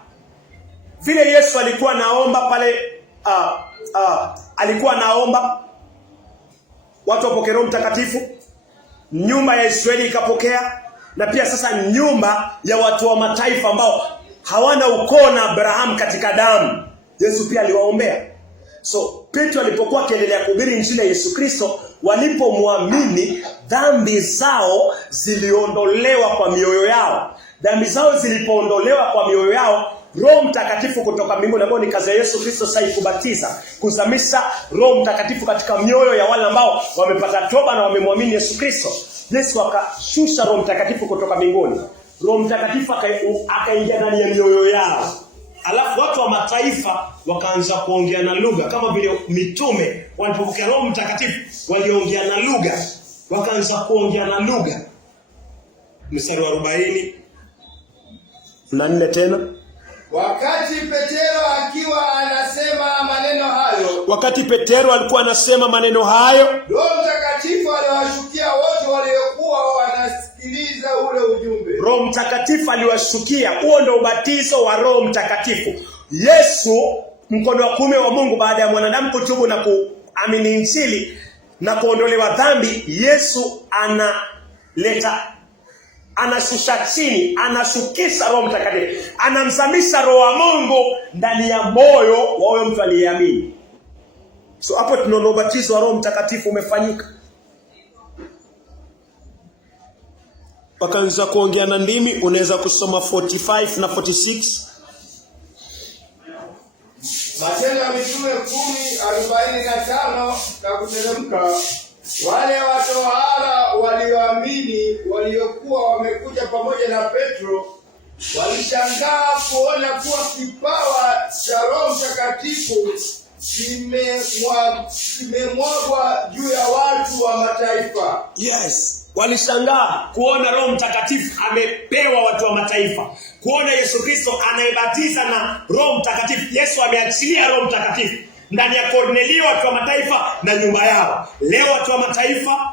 Vile Yesu alikuwa naomba pale, alikuwa naomba watu wapokee Roho Mtakatifu, nyumba ya Israeli ikapokea, na pia sasa nyumba ya watu wa mataifa ambao hawana ukoo na Abraham katika damu, Yesu pia aliwaombea. So Petro alipokuwa akiendelea kuhubiri injili ya Yesu Kristo, walipomwamini dhambi zao ziliondolewa kwa mioyo yao. Dhambi zao zilipoondolewa kwa mioyo yao, Roho Mtakatifu kutoka mbinguni, ambao ni kazi ya Yesu Kristo sasa kubatiza, kuzamisha Roho Mtakatifu katika mioyo ya wale ambao wamepata toba na wamemwamini Yesu Kristo. Yesu akashusha Roho Mtakatifu kutoka mbinguni. Roho Mtakatifu akaingia ndani ya mioyo yao. Alafu watu wa mataifa wakaanza kuongea na lugha, kama vile mitume walipokea Roho Mtakatifu waliongea na lugha, wakaanza kuongea na lugha. Mstari wa 44 tena. Wakati Petro akiwa anasema maneno hayo, wakati Petro alikuwa anasema maneno hayo, Roho Mtakatifu aliwashukia wote waliokuwa wanasikiliza ule ujumbe. Roho Mtakatifu aliwashukia. Huo ndio ubatizo wa Roho Mtakatifu. Yesu, mkono wa kuume wa Mungu, baada ya mwanadamu kutubu na kuamini injili na kuondolewa dhambi, Yesu anashusha chini, anashukisha Roho Mtakatifu, anamzamisha Roho wa Mungu ndani ya moyo wa huyo mtu aliyeamini. So hapo tunaona ubatizo wa Roho Mtakatifu umefanyika. Wakaanza kuongea na ndimi. Unaweza kusoma 45 na 46. Matendo ya Mitume 10:45 na kuteremka. Wale watohara walioamini waliokuwa wamekuja pamoja na Petro walishangaa kuona kuwa kipawa cha Roho Mtakatifu kimemwagwa juu ya watu wa mataifa. Yes. Walishangaa kuona Roho Mtakatifu amepewa watu wa mataifa, kuona Yesu Kristo anayebatiza na Roho Mtakatifu. Yesu ameachilia Roho Mtakatifu ndani ya Kornelio, watu wa mataifa na nyumba yao. Leo watu wa mataifa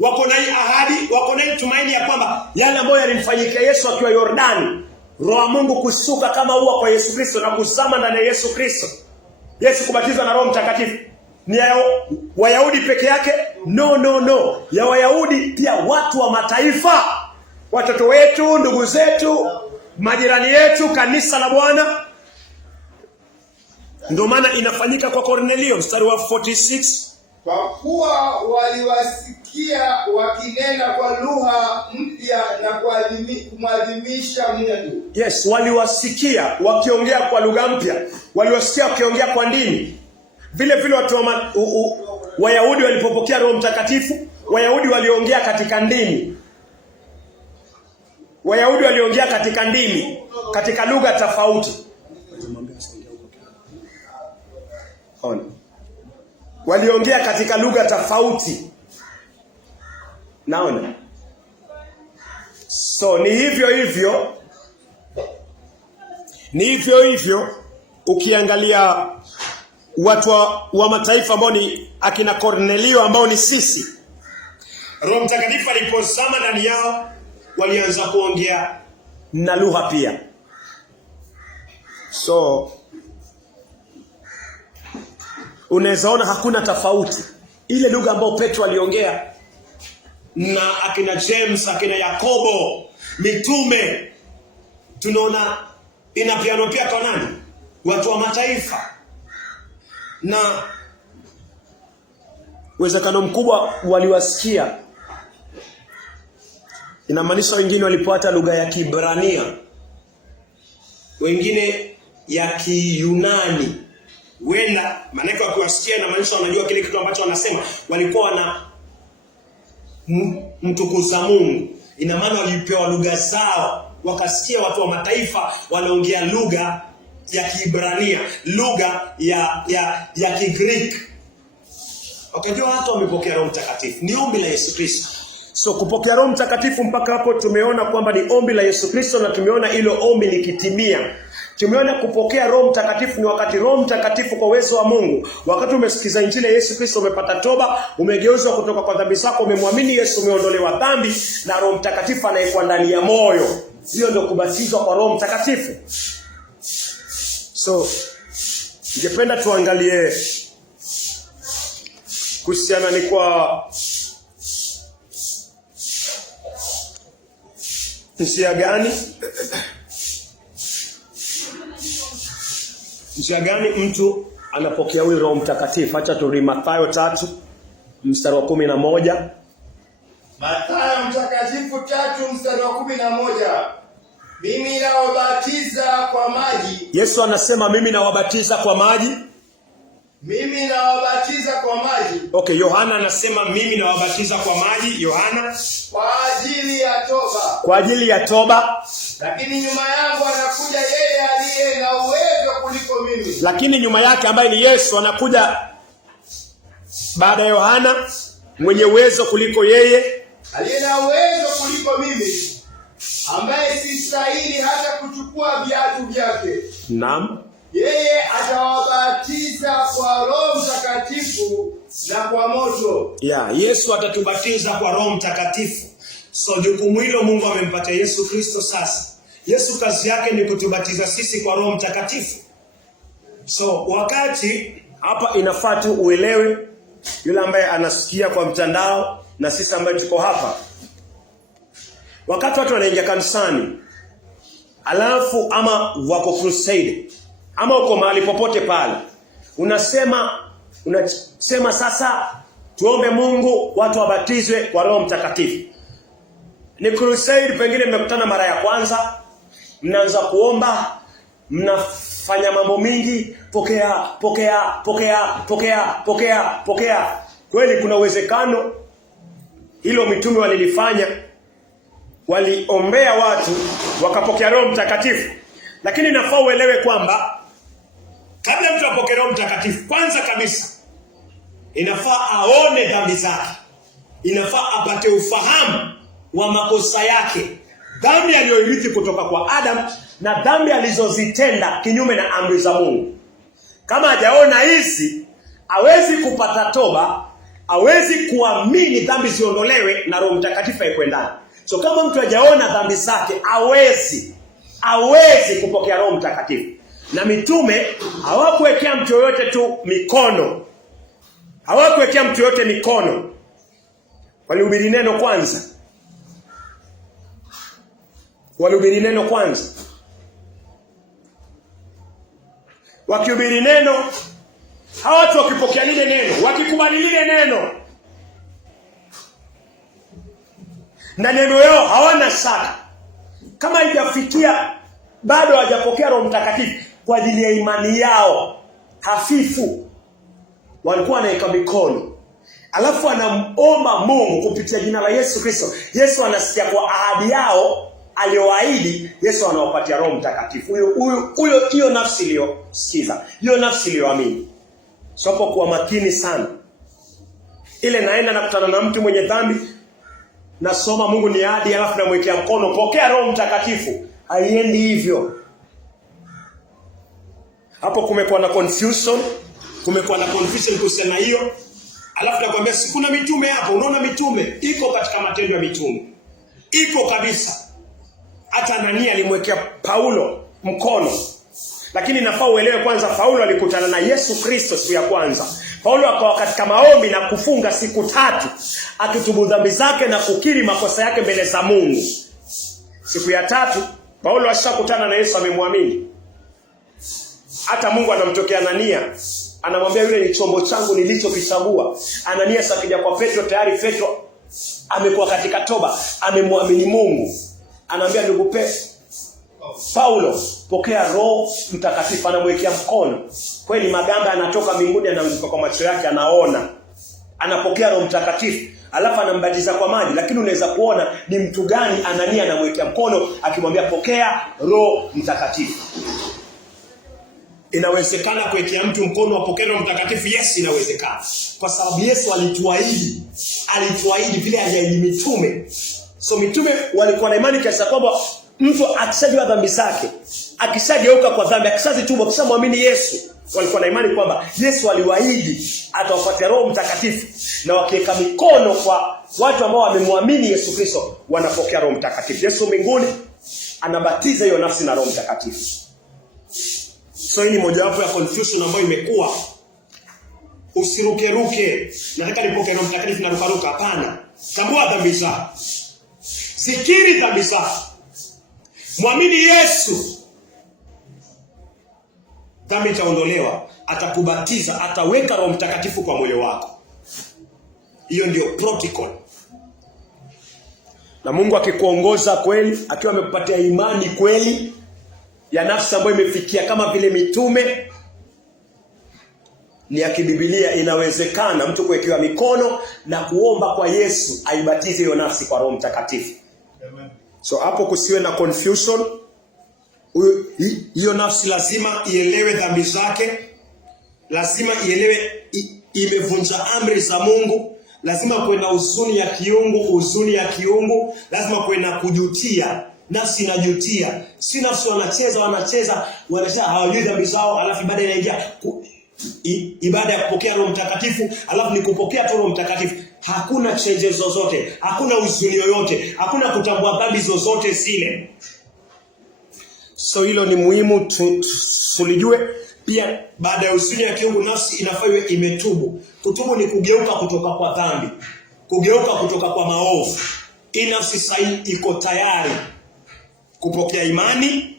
wako na ahadi, wako na tumaini ya kwamba yale ambayo yalimfanyikia Yesu akiwa Yordani, Roho wa Mungu kushuka kama ua kwa Yesu Kristo na kuzama ndani ya Yesu Kristo, Yesu kubatizwa na Roho Mtakatifu, ni ya Wayahudi peke yake? No. Ya Wayahudi pia, watu wa mataifa, watoto wetu, ndugu zetu, majirani yetu, kanisa la Bwana. Ndio maana inafanyika kwa Kornelio. Mstari wa 46. Kwa kuwa waliwasikia wakinena kwa lugha mpya na kumwadhimisha Mungu. Yes, waliwasikia wakiongea kwa lugha mpya, waliwasikia wakiongea kwa ndimi. Vile vile watu wa Wayahudi walipopokea Roho Mtakatifu, Wayahudi waliongea katika ndimi. Wayahudi waliongea katika ndimi, katika lugha tofauti. Waliongea katika lugha tofauti. Naona. So ni hivyo hivyo ukiangalia watu wa mataifa ambao ni akina Kornelio, ambao ni sisi. Roho Mtakatifu alipozama ndani yao, walianza kuongea na lugha pia. So unaweza ona hakuna tofauti. Ile lugha ambayo Petro aliongea na akina James, akina Yakobo, mitume, tunaona inapeanwa pia kwa nani? Watu wa mataifa. Na uwezekano mkubwa waliwasikia. Inamaanisha wengine walipata lugha ya Kiebrania, wengine ya Kiyunani. Wenda maneno wakiwasikia na maanisha wanajua kile kitu ambacho wanasema. Walikuwa wana mtukuza Mungu. Ina maana walipewa lugha zao, wakasikia watu wa mataifa wanaongea lugha ya Kiebrania, lugha ya Kigreek. Wakajua watu wamepokea Roho Mtakatifu. Ni ombi la Yesu Kristo. So kupokea Roho Mtakatifu mpaka hapo tumeona kwamba ni ombi la Yesu Kristo, na tumeona hilo ombi likitimia. Tumeona kupokea Roho Mtakatifu ni wakati Roho Mtakatifu kwa uwezo wa Mungu. Wakati umesikiza Injili ya Yesu Kristo, umepata toba, umegeuzwa kutoka kwa dhambi zako, umemwamini Yesu, umeondolewa dhambi, na Roho Mtakatifu anaikuwa ndani ya moyo. Hiyo ndio kubatizwa kwa Roho Mtakatifu. So ningependa tuangalie kuhusiana ni kwa njia gani mtu anapokea huyu Roho Mtakatifu. Acha turudi Mathayo 3 mstari wa 11. Mathayo mtakatifu 3 mstari wa 11. Mimi nawabatiza kwa maji. Yesu anasema mimi nawabatiza kwa maji. Mimi nawabatiza kwa maji. Okay, Yohana anasema mimi nawabatiza kwa maji. Yohana, kwa ajili ya toba. Kwa ajili ya toba. Lakini nyuma yangu anakuja yeye aliye na uwezo kuliko mimi. Lakini nyuma yake ambaye ni Yesu anakuja baada ya Yohana, mwenye uwezo kuliko yeye, aliye na uwezo kuliko mimi, ambaye si stahili hata kuchukua viatu vyake. Naam. Yeye atawabatiza kwa Roho Mtakatifu na kwa moto. Yesu atatubatiza kwa Roho Mtakatifu. So jukumu hilo Mungu amempatia Yesu Kristo sasa. Yesu kazi yake ni kutubatiza sisi kwa Roho Mtakatifu. So wakati hapa inafaa tu uelewe, yule ambaye anasikia kwa mtandao na sisi ambaye tuko hapa. Wakati watu wanaingia kanisani, alafu ama wako crusade, ama uko mahali popote pale, unasema sasa tuombe Mungu watu wabatizwe kwa Roho Mtakatifu. Ni crusade, pengine mmekutana mara ya kwanza, mnaanza kuomba, mnafanya mambo mingi, pokea. Kweli kuna uwezekano hilo mitume walilifanya, waliombea watu wakapokea Roho Mtakatifu. Lakini nafaa uelewe kwamba kabla mtu apokee Roho Mtakatifu, kwanza kabisa inafaa aone dhambi zake. Inafaa apate ufahamu wa makosa yake, dhambi aliyoirithi kutoka kwa Adam na dhambi alizozitenda kinyume na amri za Mungu. Kama hajaona hizi, hawezi kupata toba, hawezi kuamini dhambi ziondolewe na Roho Mtakatifu aikwendani. So kama mtu hajaona dhambi zake, hawezi kupokea Roho Mtakatifu. Na mitume hawakuwekea mtu yoyote tu mikono. Hawakuwekea mtu yoyote mikono. Walihubiri neno kwanza. Wakihubiri neno, hawa watu wakipokea lile neno, wakikubali lile neno, na neno yao hawana shaka. Kama haijafikia, bado hawajapokea Roho Mtakatifu kwa ajili ya imani yao hafifu, walikuwa wanaweka mikono. Alafu anaomba Mungu kupitia jina la Yesu Kristo. Yesu anasikia kwa ahadi yao aliyoahidi, Yesu anawapatia Roho Mtakatifu. Hiyo nafsi iliyosikiza, hiyo nafsi iliyoamini. Soko kwa makini sana. Ile naenda nakutana na mtu mwenye dhambi, nasoma Mungu ni ahadi, alafu namwekea mkono, pokea Roho Mtakatifu. Haiendi hivyo. Hapo kumekuwa na confusion kuhusiana hiyo. Alafu nakwambia sikuna mitume hapo. Unaona mitume iko katika Matendo ya Mitume. Ipo kabisa. Hata Anania alimwekea Paulo mkono. Lakini nafaa uelewe kwanza, Paulo alikutana na Yesu Kristo siku ya kwanza. Paulo akawa katika maombi na kufunga siku 3 akitubu dhambi zake na kukiri makosa yake mbele za Mungu. Siku ya 3 Paulo ashakutana na Yesu, amemwamini. Hata Mungu anamtokea Anania, anamwambia yule ni chombo changu nilichokichagua. Anania akija kwa Petro, tayari Petro amekuwa katika toba, amemwamini Mungu. Anamwambia ndugu Paulo, pokea Roho Mtakatifu, anamwekea mkono. Kweli magamba yanatoka mbinguni, anaanguka kwa macho yake, anaona. Anapokea Roho Mtakatifu, alafu anambatiza kwa maji. Lakini unaweza kuona ni mtu gani Anania anamwekea mkono akimwambia pokea Roho Mtakatifu. Inawezekana kuwekea mtu mkono apokee Roho Mtakatifu? Yes, inawezekana. Kwa sababu Yesu alituahidi vile aliahidi mitume. So mitume walikuwa na imani kiasi kwamba mtu akishajua dhambi zake, akishageuka kwa dhambi, akishazitubu, akishamwamini Yesu, walikuwa na imani kwamba Yesu aliwaahidi atawapatia Roho Mtakatifu, na wakiweka mikono kwa watu ambao wamemwamini Yesu Kristo wanapokea Roho Mtakatifu. Yesu mbinguni anabatiza hiyo nafsi na Roho Mtakatifu. So hii ni mojawapo ya confusion ambayo imekuwa. Usiruke, nataka nipokee Roho Mtakatifu na ruka. Hapana. Tambua dhambi zako. Sikiri dhambi zako. Mwamini Yesu. Dhambi itaondolewa, atakubatiza, ataweka Roho Mtakatifu kwa moyo wako. Hiyo ndio protocol. Na Mungu akikuongoza kweli, akiwa amekupatia imani kweli ya nafsi ambayo imefikia kama vile mitume, ni ya kibibilia, inawezekana mtu kuwekewa mikono na kuomba kwa Yesu aibatize hiyo nafsi kwa Roho Mtakatifu. Amen. So hapo kusiwe na confusion. Hiyo nafsi lazima ielewe dhambi zake, lazima ielewe imevunja amri za Mungu, lazima kuwe na huzuni ya kiungu, lazima kuwe na kujutia. Nafsi inajutia. Si nafsi wanacheza hawajui dhambi zao, alafu ibada inaingia ibada ya kupokea Roho Mtakatifu, alafu ni kupokea tu Roho Mtakatifu. Hakuna changes zozote, hakuna huzuni yoyote, hakuna kutambua dhambi zozote zile. So hilo ni muhimu tulijue. Pia baada ya huzuni ya kiungu, nafsi inafaa iwe imetubu. Kutubu ni kugeuka kutoka kwa dhambi, kugeuka kutoka kwa maovu. Hii nafsi sasa iko tayari kupokea imani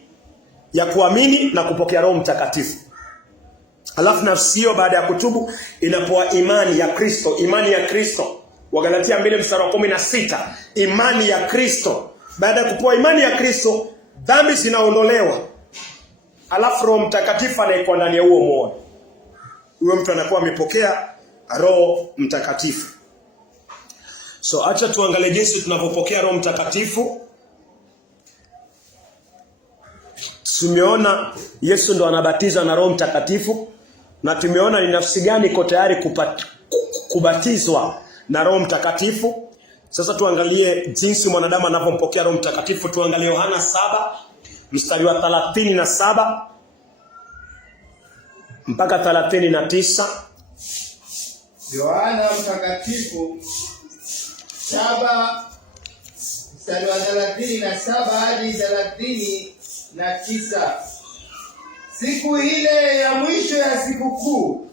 ya kuamini na kupokea Roho Mtakatifu. Alafu nafsi hiyo baada ya kutubu inapoa imani ya Kristo. Imani ya Kristo, Wagalatia 2:16. Imani ya Kristo. Baada ya kupoa imani ya Kristo, dhambi zinaondolewa. Alafu Roho Mtakatifu anaikuwa ndani ya huo moyo. Huyo mtu anakuwa amepokea Roho Mtakatifu. So acha tuangalie jinsi tunapopokea Roho Mtakatifu. Tumeona Yesu ndo anabatiza na Roho Mtakatifu, na tumeona ni nafsi gani iko tayari kubatizwa na Roho Mtakatifu. Sasa tuangalie jinsi mwanadamu anapompokea Roho Mtakatifu. Tuangalie Yohana 7 mstari wa 37 mpaka 39. Yohana Mtakatifu 7 mstari wa 37 hadi 39. Siku ile ya mwisho ya sikukuu,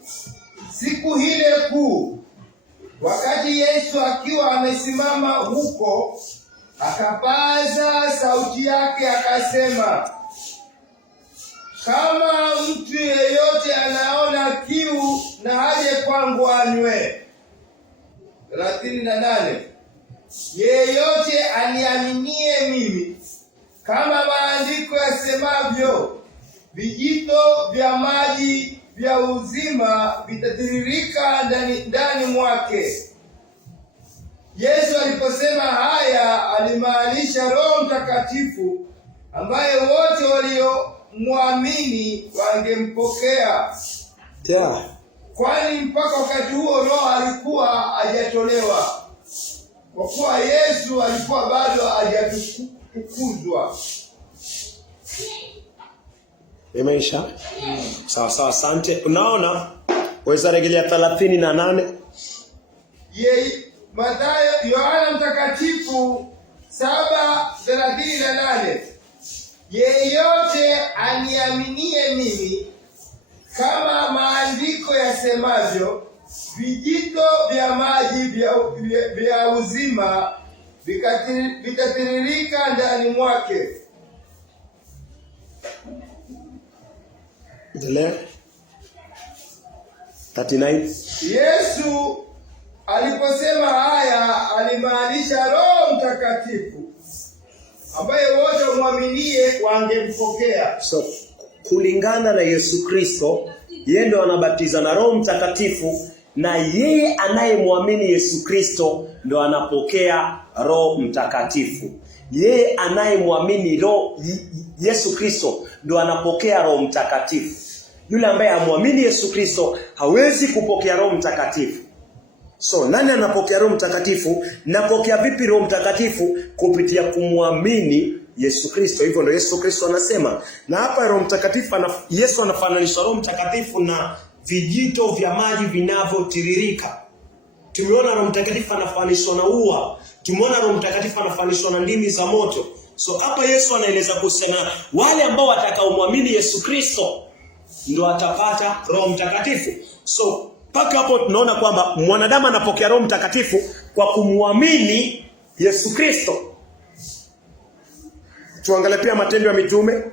siku ile kuu, wakati Yesu akiwa amesimama huko, akapaza sauti yake akasema, kama mtu yeyote anaona kiu na aje kwangu anywe. 38. Yeyote aniaminie mimi, kama maandiko yasemavyo, vijito vya maji vya uzima vitatiririka ndani mwake. Yesu aliposema haya alimaanisha Roho Mtakatifu ambaye wote waliomwamini wangempokea. Yeah. Kwani mpaka wakati huo Roho alikuwa hajatolewa, kwa kuwa Yesu alikuwa bado hajatukuzwa. Imeisha? Sawa sawa, asante. Unaona? Waweza rejelea 38. Mathayo, Yohana Mtakatifu 7:38, yeyote aniaminie mimi, kama maandiko yasemavyo, vijito vya maji vya uzima vitatiririka ndani mwake. Endelea. 39. Yesu aliposema haya alimaanisha Roho Mtakatifu ambaye wote wamwaminie wangempokea. So kulingana na Yesu Kristo, yeye ndo anabatiza na Roho Mtakatifu, na yeye anayemwamini Yesu Kristo ndo anapokea Roho Mtakatifu. Yeye anayemwamini Yesu Kristo ndo anapokea Roho Mtakatifu. Yule ambaye hamwamini Yesu Kristo hawezi kupokea Roho Mtakatifu. So nani anapokea Roho Mtakatifu? Napokea vipi Roho Mtakatifu? Kupitia kumwamini Yesu Kristo. Hivyo ndio Yesu Kristo anasema. Na hapa Roho Mtakatifu Yesu anafananisha Roho Mtakatifu na vijito vya maji vinavyotiririka. Tumeona Roho Mtakatifu anafananishwa na ua. Tumeona Roho Mtakatifu anafananishwa na ndimi za moto. So hapa Yesu anaeleza kusema wale ambao watakaomwamini Yesu Kristo ndio atapata Roho Mtakatifu. So mpaka hapo tunaona kwamba mwanadamu anapokea Roho Mtakatifu kwa kumwamini Yesu Kristo. Tuangalie pia Matendo ya Mitume,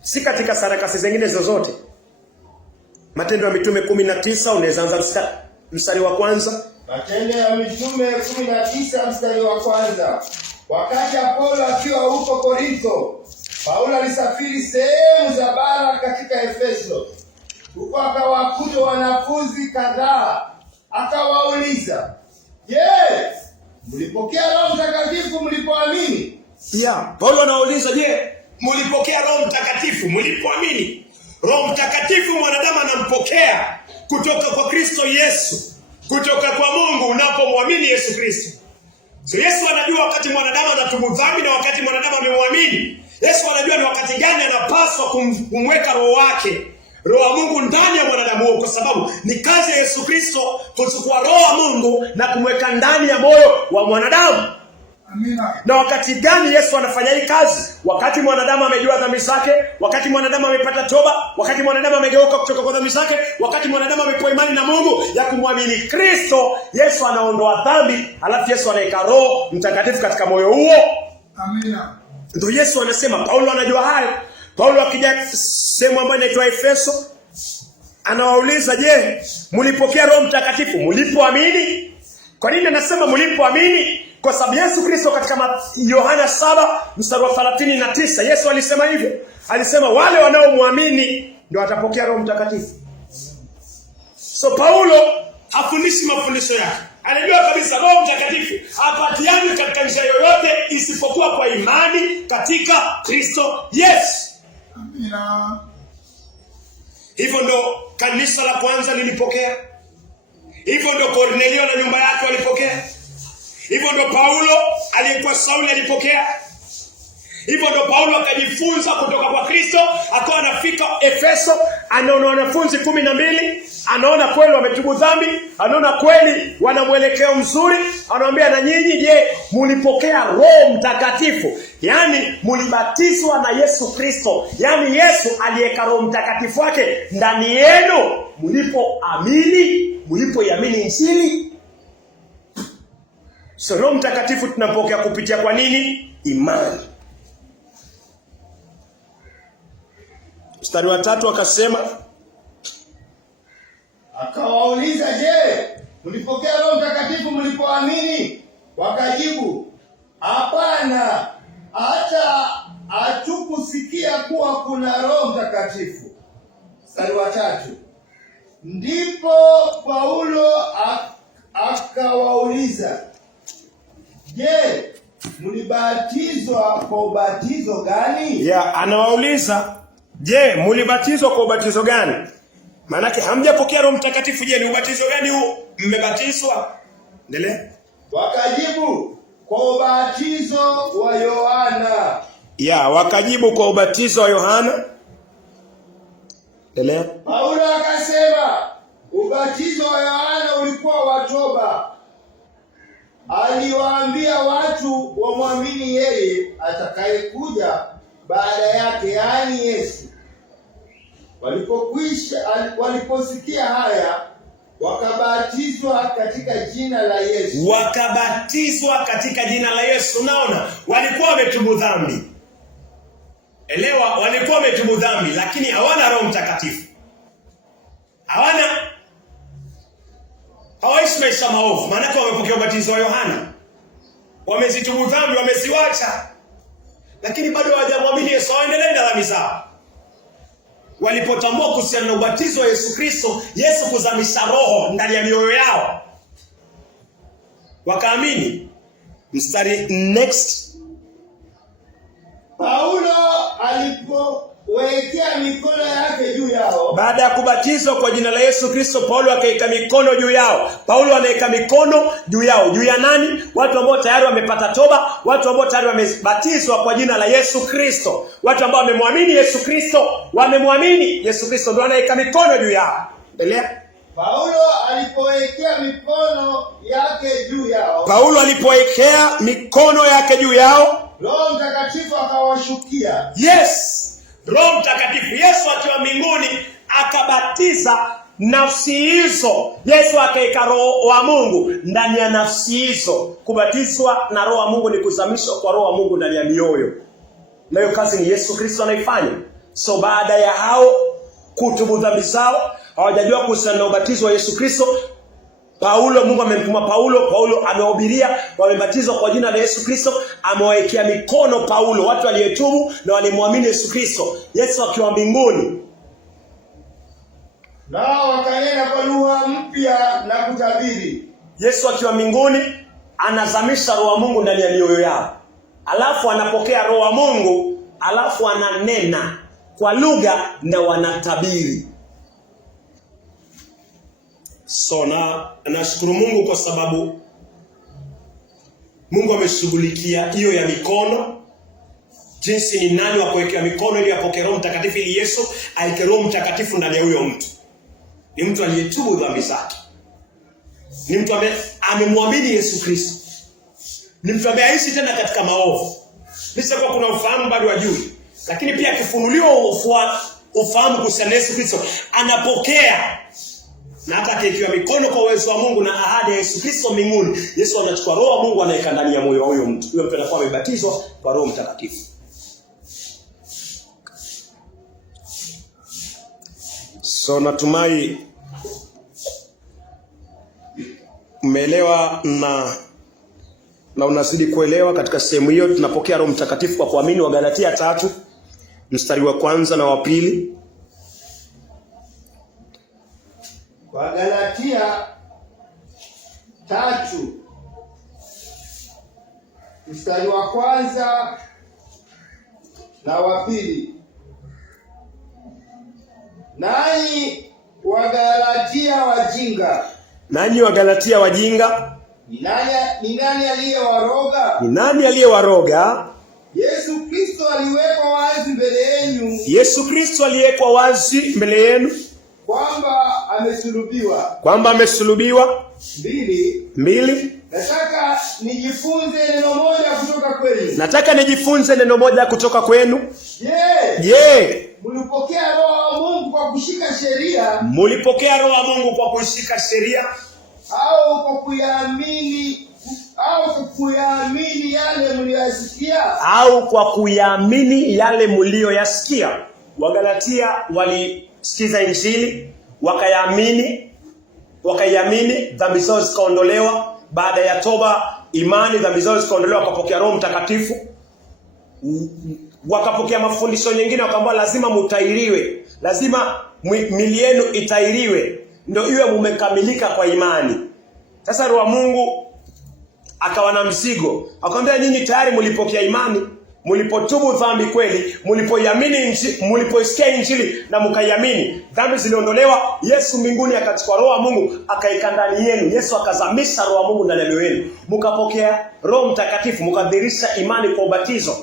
si katika sarakasi zingine zozote. Matendo ya Mitume 19, unaweza anza mstari wa kwanza. Matendo ya Mitume 19 mstari wa kwanza. Wakati Apolo akiwa huko Korintho, Paulo alisafiri sehemu za bara katika Efeso. Huko akawakuta wanafunzi kadhaa, akawauliza, "Je, mlipokea Roho Mtakatifu mlipoamini?" Paulo anauliza, "Je, mlipokea Roho Mtakatifu mlipoamini?" Roho Mtakatifu mwanadamu anampokea kutoka kwa Kristo Yesu, kutoka kwa Mungu unapomwamini Yesu Kristo. So Yesu anajua wakati mwanadamu anatubu dhambi na wakati mwanadamu amemwamini. Yesu anajua ni wakati gani anapaswa kumweka roho wake, Roho wa Mungu ndani ya mwanadamu huo, kwa sababu ni kazi ya Yesu Kristo kuchukua Roho wa Mungu na kumweka ndani ya moyo wa mwanadamu. Amina. Na wakati gani Yesu anafanya hii kazi? Wakati mwanadamu amejua dhambi zake, wakati mwanadamu amepata toba, wakati mwanadamu amegeuka kutoka kwa dhambi zake, wakati mwanadamu amepewa imani na Mungu ya kumwamini Kristo, Yesu anaondoa dhambi, alafu Yesu anaweka Roho Mtakatifu katika moyo huo. Amina. Ndio Yesu anasema, Paulo anajua hayo. Paulo akija sehemu ambayo inaitwa Efeso, anawauliza, "Je, mlipokea Roho Mtakatifu mlipoamini?" Kwa nini anasema mlipoamini? Kwa sababu Yesu Kristo katika Yohana 7 mstari wa 39, Yesu alisema hivyo. Alisema wale wanaomwamini ndio watapokea Roho Mtakatifu. So Paulo hafundishi mafundisho yake. Anajua kabisa Roho Mtakatifu hapatiani katika njia yoyote isipokuwa kwa imani katika Kristo Yesu. Amina. Hivyo ndo kanisa la kwanza lilipokea. Hivyo ndo Kornelio na nyumba yake walipokea. Hivyo ndo Paulo aliyekuwa Sauli alipokea. Hivyo ndo Paulo akajifunza kutoka kwa Kristo, akawa anafika Efeso, anaona wanafunzi 12, anaona kweli wametubu dhambi, anaona kweli wana mwelekeo mzuri, anawaambia, "Na nyinyi je, mlipokea Roho Mtakatifu?" Yaani mlibatizwa na Yesu Kristo. Yaani Yesu aliweka Roho Mtakatifu wake ndani yenu mlipoamini, mlipoiamini Injili. So Roho Mtakatifu tunapokea kupitia kwa nini? Imani. Mstari wa 3 akasema, akawauliza, "Je, mlipokea Roho Mtakatifu mlipoamini?" Wakajibu, "Hapana, hata hatukusikia kuwa kuna Roho Mtakatifu." Mstari wa 3, ndipo Paulo akawauliza, "Je, mlibatizwa kwa ubatizo gani?" Anawauliza, "Je, mlibatizwa kwa ubatizo gani?" Maana hamjapokea Roho Mtakatifu. Je, ni ubatizo gani huu mmebatizwa? Endelea. Wakajibu, "Kwa ubatizo wa Yohana." Wakajibu, "Kwa ubatizo wa Yohana." Endelea. Paulo akasema, "Ubatizo wa Yohana ulikuwa wa toba. aliyowaambia watu wamwamini yeye atakayekuja baada yake, yaani Yesu. Waliposikia haya, wakabatizwa katika jina la Yesu. Wakabatizwa katika jina la Yesu. Naona walikuwa wametubu dhambi. Elewa, walikuwa wametubu dhambi, lakini hawana Roho Mtakatifu. Hawaishi maisha maovu, maana wamepokea ubatizo wa Yohana. Wamezitubu dhambi, wameziwacha, lakini bado hawajamwamini Yesu, waendelee na dhambi zao. Walipotambua kuhusiana na ubatizo wa Yesu Kristo, Yesu kuzamisha roho ndani ya mioyo yao, wakaamini. Mstari next. Paulo alipowekea mikono yake juu yao. Baada ya kubatizwa kwa jina la Yesu Kristo, Paulo akaweka mikono juu yao. Paulo anaweka mikono juu yao. Juu ya nani? Watu ambao tayari wamepata toba, watu ambao tayari wamebatizwa kwa jina la Yesu Kristo. Watu ambao wamemwamini Yesu Kristo, wamemwamini Yesu Kristo, ndio anaweka mikono juu yao. Endelea. Paulo alipowekea mikono yake juu yao. Paulo alipowekea mikono yake juu yao, Roho Mtakatifu akawashukia. Yes. Roho Mtakatifu, Yesu akiwa mbinguni akabatiza nafsi hizo. Yesu akaweka Roho wa Mungu ndani ya nafsi hizo. Kubatizwa na Roho wa Mungu ni kuzamishwa kwa Roho wa Mungu ndani ya mioyo. Na hiyo kazi ni Yesu Kristo anaifanya. So baada ya hao kutubu dhambi zao, hawajajua kuhusiana na ubatizo wa Yesu Kristo, Mungu amemtuma Paulo amehubiria, wamebatizwa kwa jina la Yesu Kristo, amewawekea mikono Paulo, watu waliotubu na walimwamini Yesu Kristo. Yesu akiwa mbinguni, nao wakanena kwa lugha mpya na kutabiri. Yesu akiwa mbinguni anazamisha Roho wa Mungu ndani ya mioyo yao. Alafu anapokea Roho wa Mungu, alafu ananena kwa lugha na wanatabiri. So nashukuru Mungu kwa sababu Mungu ameshughulikia hiyo ya mikono. Jinsi ni nani wa kuwekea mikono ili apokee Roho Mtakatifu, ili Yesu aike Roho Mtakatifu ndani ya huyo mtu. Ni mtu aliyetubu dhambi zake. Ni mtu ambaye amemwamini Yesu Kristo. Ni mtu ambaye haishi tena katika maovu. Licha kwa kuna ufahamu bado hajui, lakini pia akifunuliwa ufahamu kuhusiana na Yesu Kristo, anapokea. Na hata akiwa mikono kwa uwezo wa Mungu na ahadi ya Yesu Kristo mbinguni, Yesu anachukua Roho wa Mungu anaweka ndani ya moyo wa huyo mtu. Huyo mtu anakuwa amebatizwa kwa Roho Mtakatifu. So natumai umeelewa na unazidi kuelewa. Katika sehemu hiyo tunapokea Roho Mtakatifu kwa kuamini. Wagalatia 3 mstari wa 1 na wa 2. Wagalatia 3 mstari wa 1 na wa 2. Nanyi Wagalatia wajinga. Nanyi Wagalatia wajinga. Ni nani aliyewaroga? Ni nani aliyewaroga? Yesu Kristo aliwekwa wazi mbele yenu. Yesu Kristo aliwekwa wazi mbele yenu kwamba amesulubiwa. Kwamba amesulubiwa. 2. Nataka nijifunze neno moja kutoka kwenu. Nataka nijifunze neno moja kutoka kwenu. Je, mulipokea Roho wa Mungu kwa kushika sheria? Mulipokea Roho wa Mungu kwa kushika sheria? Au kwa kuyaamini yale mlioyasikia? Au kwa kuyaamini yale mlioyasikia? Wagalatia walisikiza Injili, wakaiamini, dhambi zao zikaondolewa. Baada ya toba, imani, dhambi zao zikaondolewa, wakapokea Roho Mtakatifu. Wakapokea mafundisho mengine, wakaambiwa lazima mutairiwe, lazima mili yenu itairiwe ndio iwe mumekamilika kwa imani. Sasa Roho wa Mungu akawa na mzigo, akamwambia nyinyi tayari mlipokea imani, mlipotubu dhambi kweli, mlipoiamini mlipoisikia Injili na mkaiamini, dhambi ziliondolewa. Yesu mbinguni akachukua Roho wa Mungu akaika ndani yenu. Yesu akazamisha Roho wa Mungu ndani ya mioyo yenu, mkapokea Roho Mtakatifu, mkadhihirisha imani kwa ubatizo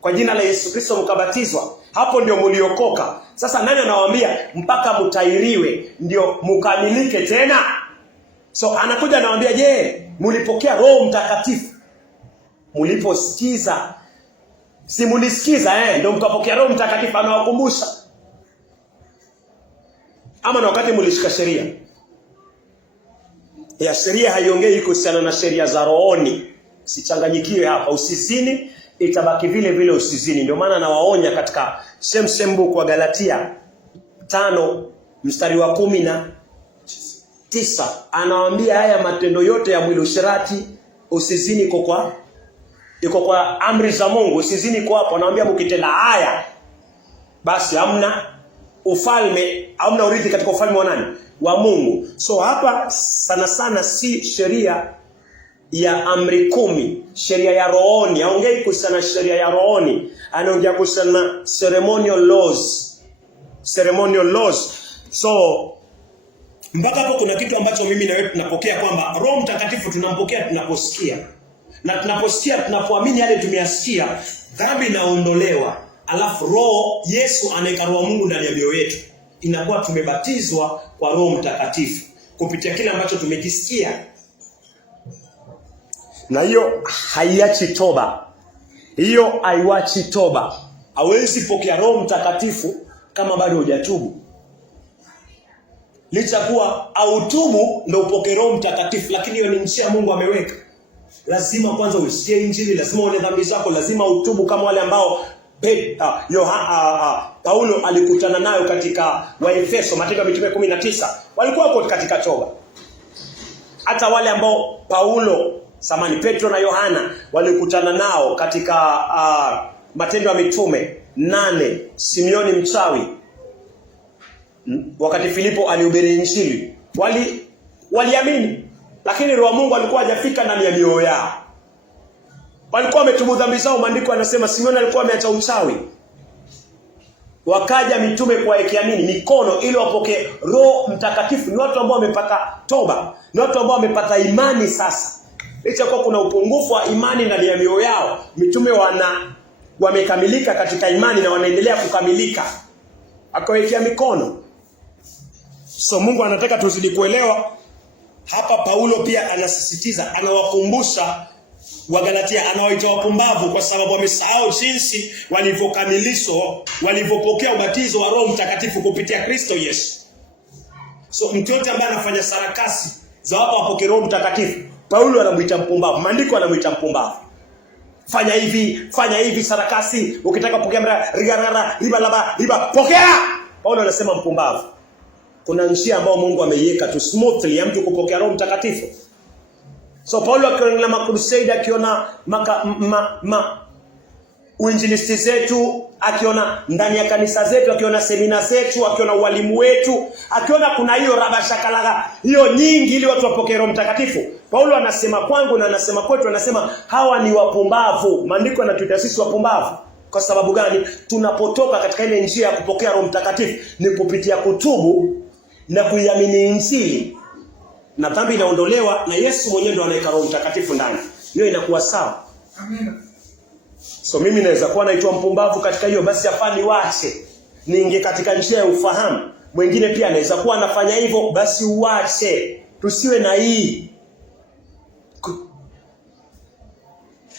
kwa jina la Yesu Kristo, mkabatizwa. Hapo ndio mliokoka. Sasa nani anawaambia mpaka mtairiwe ndio mkamilike tena? So anakuja anawaambia, je, mlipokea Roho Mtakatifu mliposikiza, si mlisikiza ndio mkapokea Roho Mtakatifu. Anawakumbusha. Ama na wakati mlishika sheria. Ya sheria haiongei kuhusiana na sheria za rohoni. Sichanganyikiwe hapa. Usizini, itabaki vile vile usizini. Ndio maana nawaonya katika same book wa Galatia 5 mstari wa 19 anawaambia haya matendo yote ya mwili, usherati, usizini, iko kwa amri za Mungu. Usizini kwa hapo. Anawaambia mkitenda haya basi hamna ufalme, hamna urithi katika ufalme wa nani? Wa Mungu. So hapa sana sana si sheria ya amri 10, sheria ya rohoni. Haongei kuhusiana na sheria ya rohoni, anaongea kuhusiana na ceremonial laws. So mpaka hapo kuna kitu ambacho mimi na wewe tunapokea, kwamba Roho Mtakatifu tunampokea tunaposikia. Na tunaposikia, tunapoamini yale tumeyasikia, dhambi inaondolewa. Alafu Roho Yesu anaika Roho Mungu ndani ya mioyo yetu. Inakuwa tumebatizwa kwa Roho Mtakatifu kupitia kile ambacho tumekisikia. Na hiyo haiachi toba. Hiyo haiwachi toba. Hawezi pokea Roho Mtakatifu kama bado hujatubu. Licha kuwa autubu ndio upokee Roho Mtakatifu, lakini hiyo ni njia Mungu ameweka. Lazima kwanza usikie Injili, lazima uone dhambi zako, lazima utubu kama wale ambao Paulo alikutana nayo katika Waefeso, Matendo ya Mitume 19. Walikuwa wako katika toba. Hata wale ambao Petro na Yohana walikutana nao katika Matendo ya Mitume 8, Simeoni mchawi, wakati Filipo alihubiri Injili, waliamini, lakini Roho Mungu alikuwa hajafika ndani ya mioyo yao. Walikuwa wametubu dhambi zao. Maandiko yanasema Simeoni alikuwa ameacha uchawi. Wakaja mitume kuwaekea mikono ili wapokee Roho Mtakatifu. Ni watu ambao wamepata toba, ni watu ambao wamepata imani sasa. Licha kwa kuna upungufu wa imani ndani ya mioyo yao, mitume wamekamilika katika imani na wanaendelea kukamilika. Akawekea mikono. So Mungu anataka tuzidi kuelewa. Hapa Paulo pia anasisitiza, anawakumbusha Wagalatia, anawaita wapumbavu kwa sababu wamesahau jinsi walivyokamilishwa, walivyopokea ubatizo wa Roho Mtakatifu kupitia Kristo Yesu. So mtu yote ambaye anafanya sarakasi za watu wapokee Roho Mtakatifu, Paulo anamuita mpumbavu. Maandiko anamuita mpumbavu. Fanya hivi sarakasi, ukitaka kupokea riba pokea. Paulo anasema mpumbavu. Kuna njia ambayo Mungu ameiweka tu smoothly ya mtu kupokea Roho Mtakatifu. So Paulo akiona makrusade, akiona uinjilisti zetu, akiona ndani ya kanisa zetu, akiona semina zetu, akiona ualimu wetu, akiona kuna hiyo rabashakalaga hiyo nyingi ili watu wapokee Roho Mtakatifu, Paulo anasema kwangu na anasema kwetu, anasema hawa ni wapumbavu. Maandiko yanatuita sisi wapumbavu. Kwa sababu gani? Tunapotoka katika ile njia ya kupokea Roho Mtakatifu ni kupitia kutubu na kuiamini Injili, na dhambi inaondolewa, na Yesu mwenyewe ndo anaweka Roho Mtakatifu ndani. Hiyo inakuwa sawa. Amina. So mimi naweza kuwa naitwa mpumbavu katika hiyo, basi afani wache niingie katika njia ya ufahamu. Mwingine pia anaweza kuwa anafanya hivyo, basi uache. Tusiwe na hii.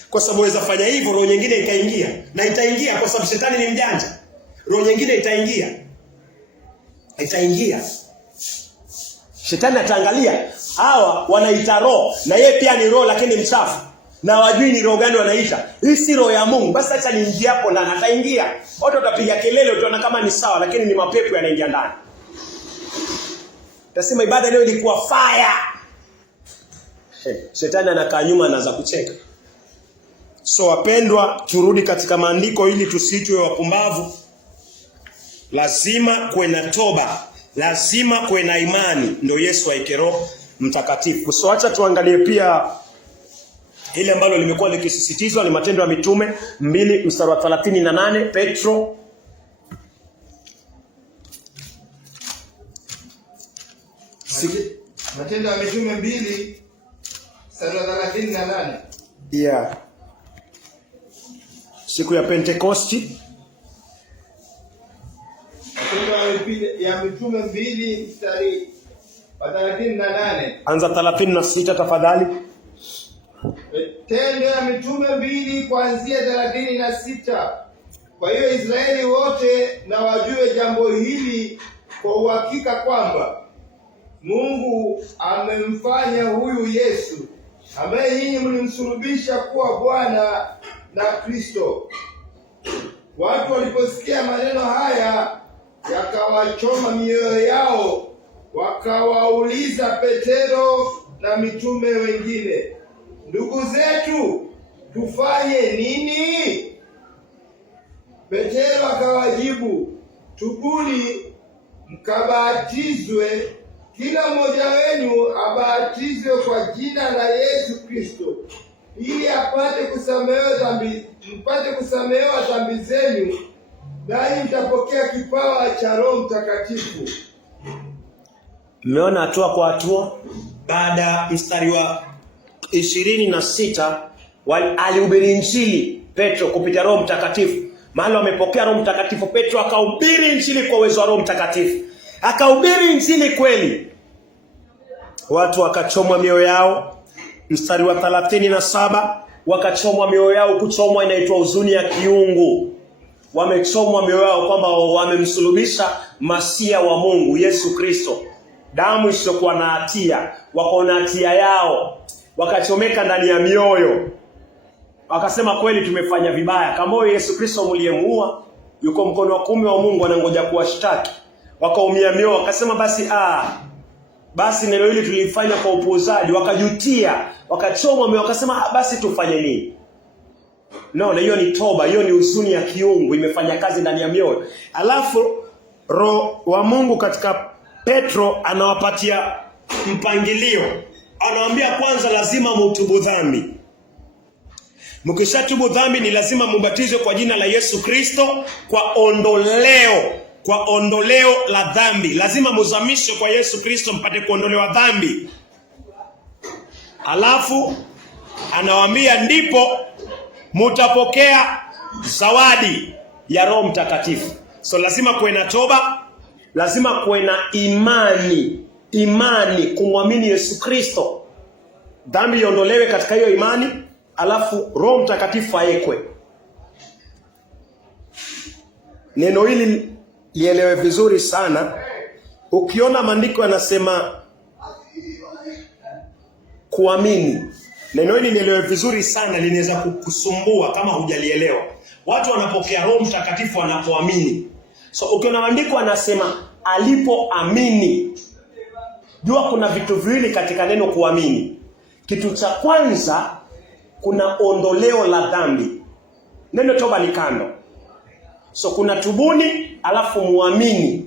Kwa sababu waweza fanya hivyo, roho nyingine ikaingia, na itaingia kwa sababu shetani ni mjanja. Roho nyingine itaingia. Shetani ataangalia hawa wanaita roho, na yeye pia ni roho lakini mchafu, na wajui ni roho gani wanaita. Hii si roho ya Mungu. Basi acha niingie hapo, na ataingia. Watu watapiga kelele, utaona kama ni sawa, lakini ni mapepo yanaingia ndani. Tasema ibada leo ilikuwa fire. Shetani anakaa nyuma, anaanza kucheka. So wapendwa, turudi katika maandiko ili tusiitwe wapumbavu. Lazima kuwe na toba, lazima kuwe na imani, ndio Yesu aike Roho Mtakatifu. So acha tuangalie pia ile ambalo limekuwa likisisitizwa, ni Matendo ya Mitume 2 mstari wa 38. Petro Matendo ya Mitume 2 mstari wa 38. Yeah. Siku ya Pentekosti. Matendo ya Mitume 2 mstari wa 38. Anza 36 tafadhali. Matendo ya Mitume 2 kuanzia 36. Kwa hiyo Israeli wote na wajue jambo hili kwa uhakika kwamba Mungu amemfanya huyu Yesu ambaye nyinyi mlimsulubisha kuwa Bwana na Kristo. Watu waliposikia maneno haya yakawachoma mioyo yao, wakawauliza Petero na mitume wengine, ndugu zetu, tufanye nini? Petero akawajibu, tubuni mkabatizwe, kila mmoja wenu abatizwe kwa jina la Yesu Kristo, ili mpate kusamehewa dhambi zenu, nanyi mtapokea kipawa cha Roho Mtakatifu. Mmeona hatua kwa hatua. Baada mstari wa 26 alihubiri Injili Petro kupitia Roho Mtakatifu. Mahali wamepokea Roho Mtakatifu, Petro akahubiri Injili kwa uwezo wa Roho Mtakatifu. Akahubiri Injili kweli. Watu wakachomwa mioyo yao. Mstari wa 37 wakachomwa mioyo yao. Kuchomwa inaitwa huzuni ya kiungu. Wamechomwa mioyo yao kwamba wamemsulubisha Masia wa Mungu, Yesu Kristo. Damu isiyokuwa na hatia, wako na hatia yao. Wakachomeka ndani ya mioyo. Wakasema kweli tumefanya vibaya. Kama Yesu Kristo mliyemuua yuko mkono wa kuume wa Mungu anangoja kuwashtaki. Wakaumia mioyo, wakasema basi neno hili tulifanya kwa upuuzaji. Wakajutia, wakachomwa mioyo, wakasema basi tufanye nini? Na hiyo ni toba, hiyo ni huzuni ya kiungu imefanya kazi ndani ya mioyo. Alafu Roho wa Mungu katika Petro anawapatia mpangilio. Anawaambia kwanza lazima mtubu dhambi. Mkishatubu dhambi ni lazima mbatizwe kwa jina la Yesu Kristo kwa ondoleo la dhambi. Lazima muzamishwe kwa Yesu Kristo mpate kuondolewa dhambi. Alafu anawaambia ndipo mutapokea zawadi ya Roho Mtakatifu. So lazima kuwe na toba, lazima kuwe na imani kumwamini Yesu Kristo. Dhambi iondolewe katika hiyo imani, alafu Roho Mtakatifu aekwe. Neno hili lielewe vizuri sana. Ukiona maandiko yanasema kuamini, neno hili lielewe vizuri sana, linaweza kukusumbua kama hujalielewa. Watu wanapokea Roho Mtakatifu wanapoamini. So ukiona maandiko yanasema alipoamini, jua kuna vitu viwili katika neno kuamini. Kitu cha kwanza, kuna ondoleo la dhambi. Neno toba ni kando. So kuna tubuni alafu muamini.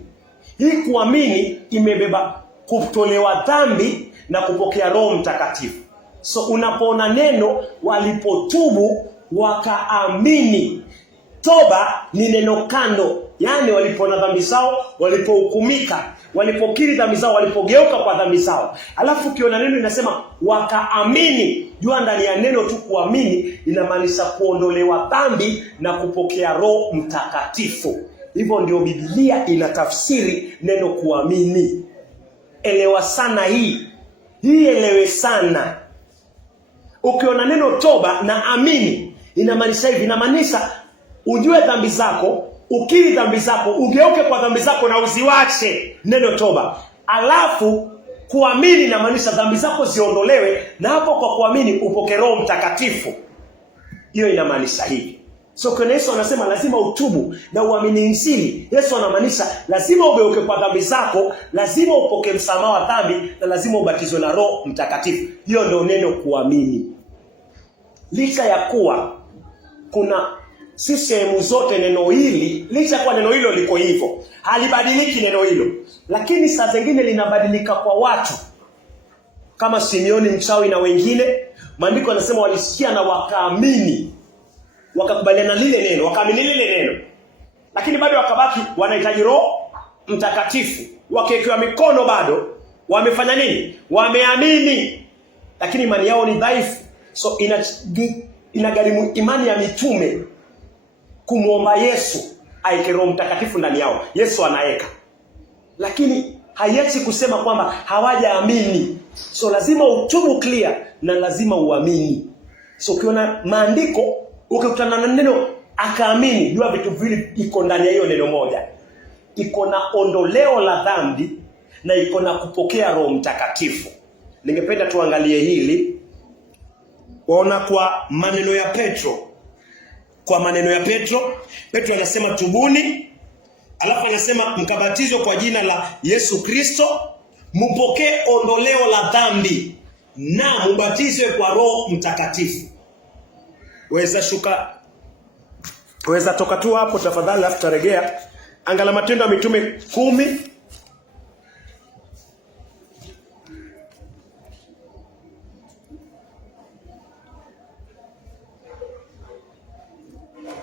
Hii kuamini imebeba kutolewa dhambi na kupokea Roho Mtakatifu. So unapoona neno walipotubu wakaamini. Toba ni neno kando. Yani walipona dhambi zao, walipohukumika, walipokiri dhambi zao, walipogeuka kwa dhambi zao. Alafu ukiona neno inasema wakaamini, jua ndani ya neno tu kuamini inamaanisha kuondolewa dhambi na kupokea Roho Mtakatifu. Hivyo ndio Biblia inatafsiri neno kuamini. Elewa sana hii elewe sana. Ukiona neno toba na amini inamaanisha hivi, inamaanisha ujue dhambi zako, ukiri dhambi zako, ugeuke kwa dhambi zako na uziwache, neno toba. Alafu kuamini inamaanisha dhambi zako ziondolewe, na hapo kwa kuamini upoke Roho Mtakatifu. Hiyo inamaanisha hivi. So kwa Yesu anasema lazima utubu na uamini Injili. Yesu anamaanisha lazima ugeuke kwa dhambi zako, lazima upoke msamaha wa dhambi, na lazima ubatizwe na Roho Mtakatifu. Hiyo ndio neno kuamini. Licha ya kuwa kuna si sehemu zote neno hili, licha kwa neno hilo liko hivyo, halibadiliki neno hilo, lakini saa zingine linabadilika kwa watu. Kama Simeoni mchawi na wengine, maandiko yanasema walisikia na wakaamini, wakakubaliana lile neno, wakaamini lile neno, lakini bado wakabaki wanahitaji Roho Mtakatifu. Wakiwekewa mikono bado wamefanya nini? Wameamini, lakini imani yao ni dhaifu. So inagharimu imani ya mitume kumuomba Yesu aeke Roho Mtakatifu ndani yao. Yesu anaeka, lakini haiachi kusema kwamba hawajaamini. So lazima utubu clear na lazima uamini. So ukiona maandiko, ukikutana na neno akaamini, jua vitu viwili iko ndani ya hiyo neno moja. Iko na ondoleo la dhambi na iko na kupokea Roho Mtakatifu. Ningependa tuangalie hili. Waona kwa maneno ya Petro. Kwa maneno ya Petro anasema tubuni, alafu anasema mkabatizwe kwa jina la Yesu Kristo, mpokee ondoleo la dhambi na mbatizwe kwa Roho Mtakatifu. Weza toka tu hapo tafadhali, alafu tarejea. Angalia Matendo ya Mitume 10.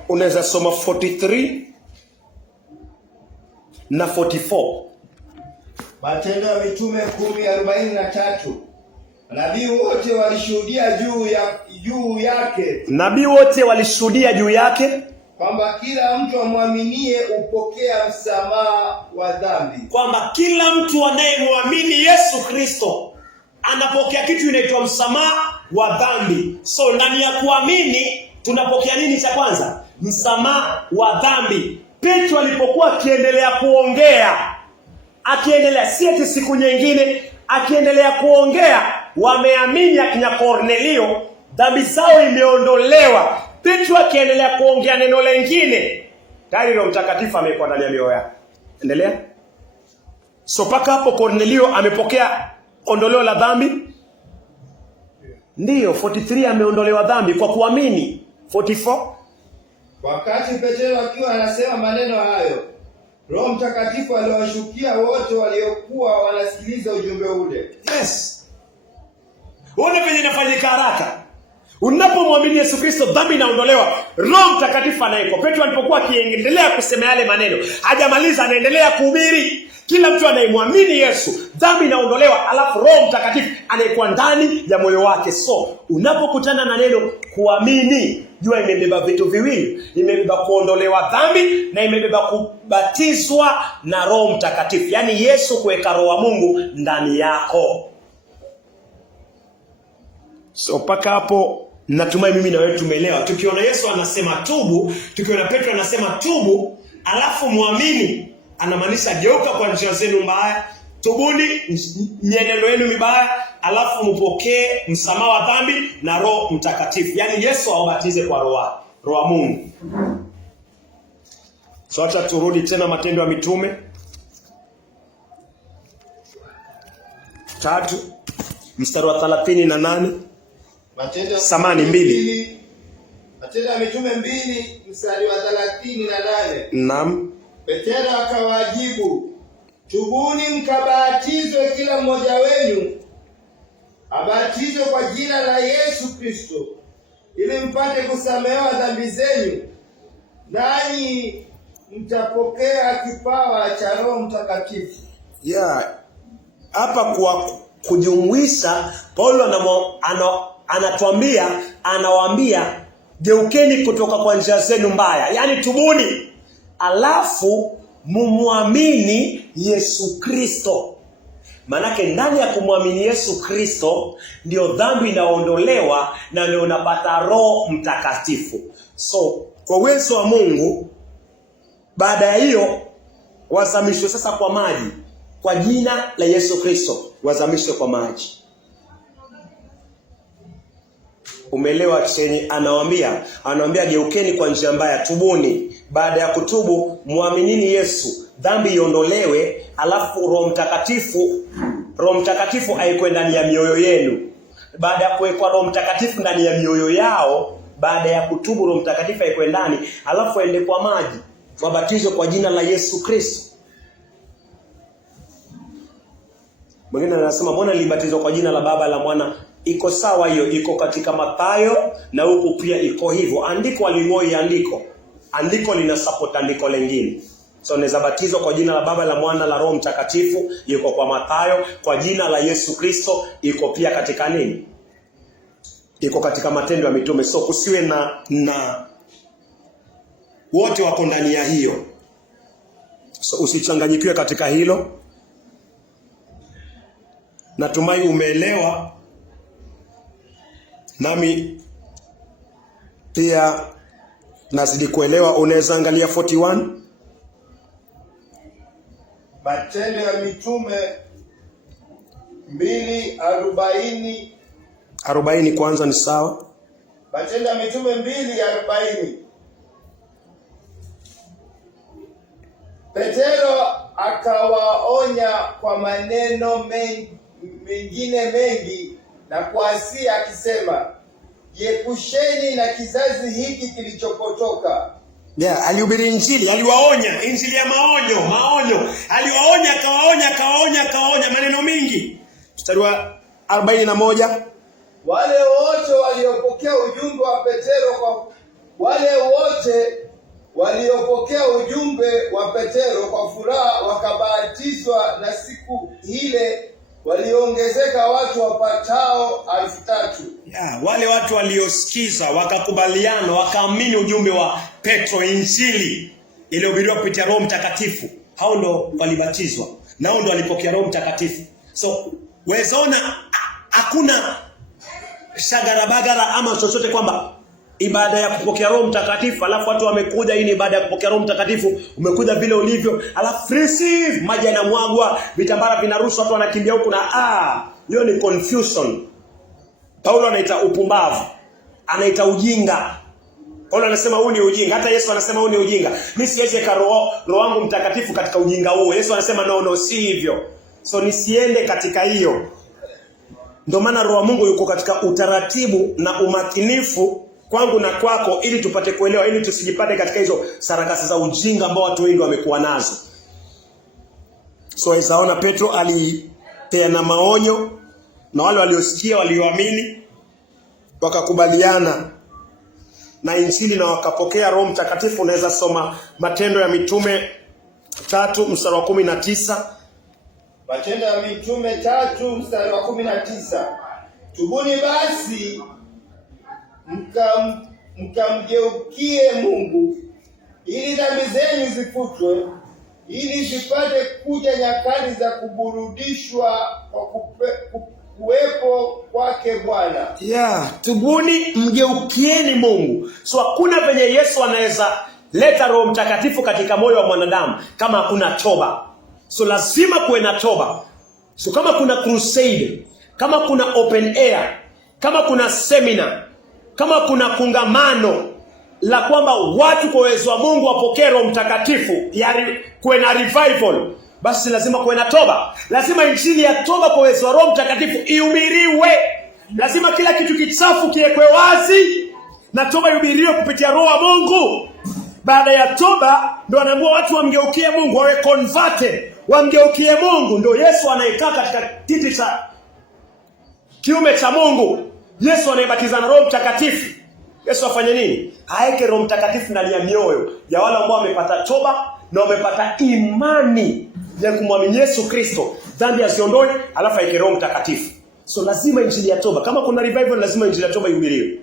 Unaweza soma 43 na 44. Matendo ya Mitume 10:43. Nabii wote walishuhudia juu yake. Nabii wote walishuhudia juu yake kwamba kila mtu amwaminie upokea msamaha wa dhambi. Kwamba kila mtu anayemwamini Yesu Kristo anapokea kitu inaitwa msamaha wa dhambi. So ndani ya kuamini tunapokea nini cha kwanza? Msamaha wa dhambi. Petro alipokuwa akiendelea kuongea, si eti siku nyingine, akiendelea kuongea, wameamini akina Kornelio, dhambi zao imeondolewa. Petro akiendelea kuongea neno lingine, tayari Roho Mtakatifu amekuwa ndani ya mioyo yao. Endelea. So paka hapo Kornelio amepokea ondoleo la dhambi. Ndiyo, 43 ameondolewa dhambi kwa kuamini. 44. Wakati Petro akiwa anasema maneno hayo, Roho Mtakatifu aliwashukia wote waliokuwa wanasikiliza ujumbe ule. Yes. Uone venye inafanyika haraka. Unapomwamini Yesu Kristo, dhambi inaondolewa, Roho Mtakatifu anaiko. Petro alipokuwa akiendelea kusema yale maneno, hajamaliza, anaendelea kuhubiri. Kila mtu anayemwamini Yesu, dhambi inaondolewa, alafu Roho Mtakatifu anaikuwa ndani ya moyo wake. So unapokutana na neno kuamini, jua imebeba vitu viwili. Imebeba kuondolewa dhambi na imebeba kubatizwa na Roho Mtakatifu. Yaani Yesu kuweka Roho wa Mungu ndani yako. So paka hapo natumai mimi na wewe tumeelewa. Tukiona Yesu anasema tubu, tukiona Petro anasema tubu, alafu muamini, anamaanisha geuka kwa njia zenu mbaya, tubuni mienendo yenu mibaya, alafu mpokee msamaha wa dhambi na Roho Mtakatifu. Yaani Yesu awabatize kwa Roho wa Mungu. So acha turudi tena Matendo ya Mitume 3 mstari wa 38. Samani 2. Matendo ya Mitume 2 mstari wa 38. Naam. Petro akawajibu, tubuni mkabatizwe kila mmoja wenu abatizwe kwa jina la Yesu Kristo ili mpate kusamehewa dhambi zenu, nanyi mtapokea kipawa cha Roho Mtakatifu. Hapa kwa kujumuisha, Paulo anawaambia geukeni kutoka kwa njia zenu mbaya. Yaani tubuni, alafu mumwamini Yesu Kristo. Manake ndani ya kumwamini Yesu Kristo ndio dhambi inaondolewa na ndio unapata Roho Mtakatifu. So kwa uwezo wa Mungu, baada ya hiyo wazamishwe sasa kwa maji. Kwa jina la Yesu Kristo wazamishwe kwa maji. Umeelewa chenye anawaambia geukeni kwa njia mbaya, tubuni. Baada ya kutubu, muaminini Yesu, dhambi iondolewe, alafu Roho Mtakatifu aikuwe ndani ya mioyo yenu. Baada ya kuwekwa Roho Mtakatifu ndani ya mioyo yao, baada ya kutubu, Roho Mtakatifu aikuwe ndani, alafu aende kwa maji, wabatizwe kwa jina la Yesu Kristo. Mwingine anasema mbona nilibatizwa kwa jina la Baba, la Mwana? Iko sawa hiyo, iko katika Mathayo na huku pia iko hivyo. Andiko alingoi andiko lina support andiko lingine. So unaweza batizwa kwa jina la Baba, la Mwana, la Roho Mtakatifu, iko kwa Mathayo. Kwa jina la Yesu Kristo iko pia katika nini? Iko katika Matendo ya Mitume. So kusiwe na wote wako ndani ya hiyo. So usichanganyikiwe katika hilo. Natumai umeelewa, nami pia nazidi kuelewa. Unaweza angalia 41. Matendo ya Mitume 2:40. 40 kwanza ni sawa. Matendo ya Mitume 2:40. Petero akawaonya kwa maneno mengine mengi na kuasi akisema, jiepusheni na kizazi hiki kilichopotoka. Alihubiri Injili, aliwaonya, Injili ya maonyo. Aliwaonya, akawaonya maneno mengi. Mstari wa 41. Wale wote waliopokea ujumbe wa Petero kwa furaha wakabatizwa, na siku ile waliongezeka watu wapatao 3,000. Wale watu waliosikiza wakakubaliana, wakaamini ujumbe wa Petro, Injili iliyohubiriwa kupitia Roho Mtakatifu, hao ndio walibatizwa na hao ndio walipokea Roho Mtakatifu. So wezaona hakuna shagarabagara ama chochote kwamba ibada ya kupokea Roho Mtakatifu alafu watu wamekuja, hii ni ibada ya kupokea Roho Mtakatifu, umekuja vile ulivyo, alafu receive, maji yanamwagwa, vitambara vinarushwa, watu wanakimbia huku na hiyo ni confusion. Paulo anaita upumbavu, anaita ujinga. Paulo anasema huu ni ujinga. Hata Yesu anasema huu ni ujinga. Mimi siweze ka roho wangu Mtakatifu katika ujinga huo. Yesu anasema no, si hivyo. So nisiende katika hiyo. Ndio maana Roho wa Mungu yuko katika utaratibu na umakinifu kwangu na kwako, ili tupate kuelewa, ili tusijipate katika hizo sarakasi za ujinga ambao watu wengi wamekuwa nazo. So isaona Petro alipeana maonyo, na wale waliosikia, walioamini, wakakubaliana na Injili na wakapokea Roho Mtakatifu. Unaweza soma Matendo ya Mitume 3 mstari wa 19. Matendo ya Mitume 3 mstari wa 19. Tubuni basi mkamgeukie Mungu ili dhambi zenu zifutwe, ili zipate kuja nyakati za kuburudishwa kwa kuwepo kwake Bwana. Tubuni, mgeukieni Mungu. So hakuna venye Yesu anaweza leta Roho Mtakatifu katika moyo wa mwanadamu kama hakuna toba. So lazima kuwe na toba. So kama kuna crusade, kama kuna open air, kama kuna seminar, kama kuna kongamano la kwamba watu kwa uwezo wa Mungu wapokee Roho Mtakatifu, kuwe na revival, basi lazima kuwe na toba. Lazima Injili ya toba kwa uwezo wa Roho Mtakatifu ihubiriwe. Lazima kila kitu kichafu kiwekwe wazi na toba ihubiriwe kupitia Roho wa Mungu. Baada ya toba ndio anaambiwa watu wamgeukie Mungu, wawe converted, wamgeukie Mungu. Ndio Yesu anayekaa katika kiti cha kiume cha Mungu. Yesu anayebatiza na Roho Mtakatifu. Yesu afanye nini? Aeke Roho Mtakatifu ndani ya mioyo ya wale ambao wamepata toba na wamepata imani ya kumwamini Yesu Kristo, dhambi aziondoe, alafu aeke Roho Mtakatifu. So lazima Injili ya toba. Kama kuna revival, lazima Injili ya toba ihubiriwe.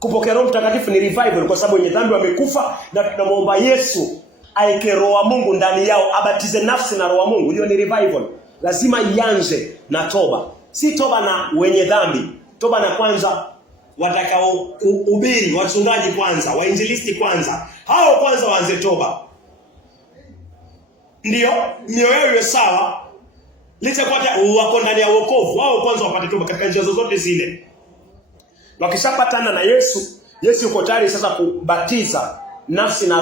Kupokea Roho Mtakatifu ni revival, kwa sababu wenye dhambi wamekufa na tunamwomba Yesu aeke Roho wa Mungu ndani yao, abatize nafsi na Roho wa Mungu. Hiyo ni revival. Lazima ianze na toba. Si toba na wenye dhambi. Toba na kwanza watakao ubiri, wachungaji kwanza, wainjilisti kwanza. Hao kwanza waanze toba. Ndio mioyo yao iwe sawa. Licha kwa wako ndani ya wokovu, wao kwanza wapate toba katika njia zozote zile. Wakishapatana na Yesu, Yesu yuko tayari sasa kubatiza nafsi na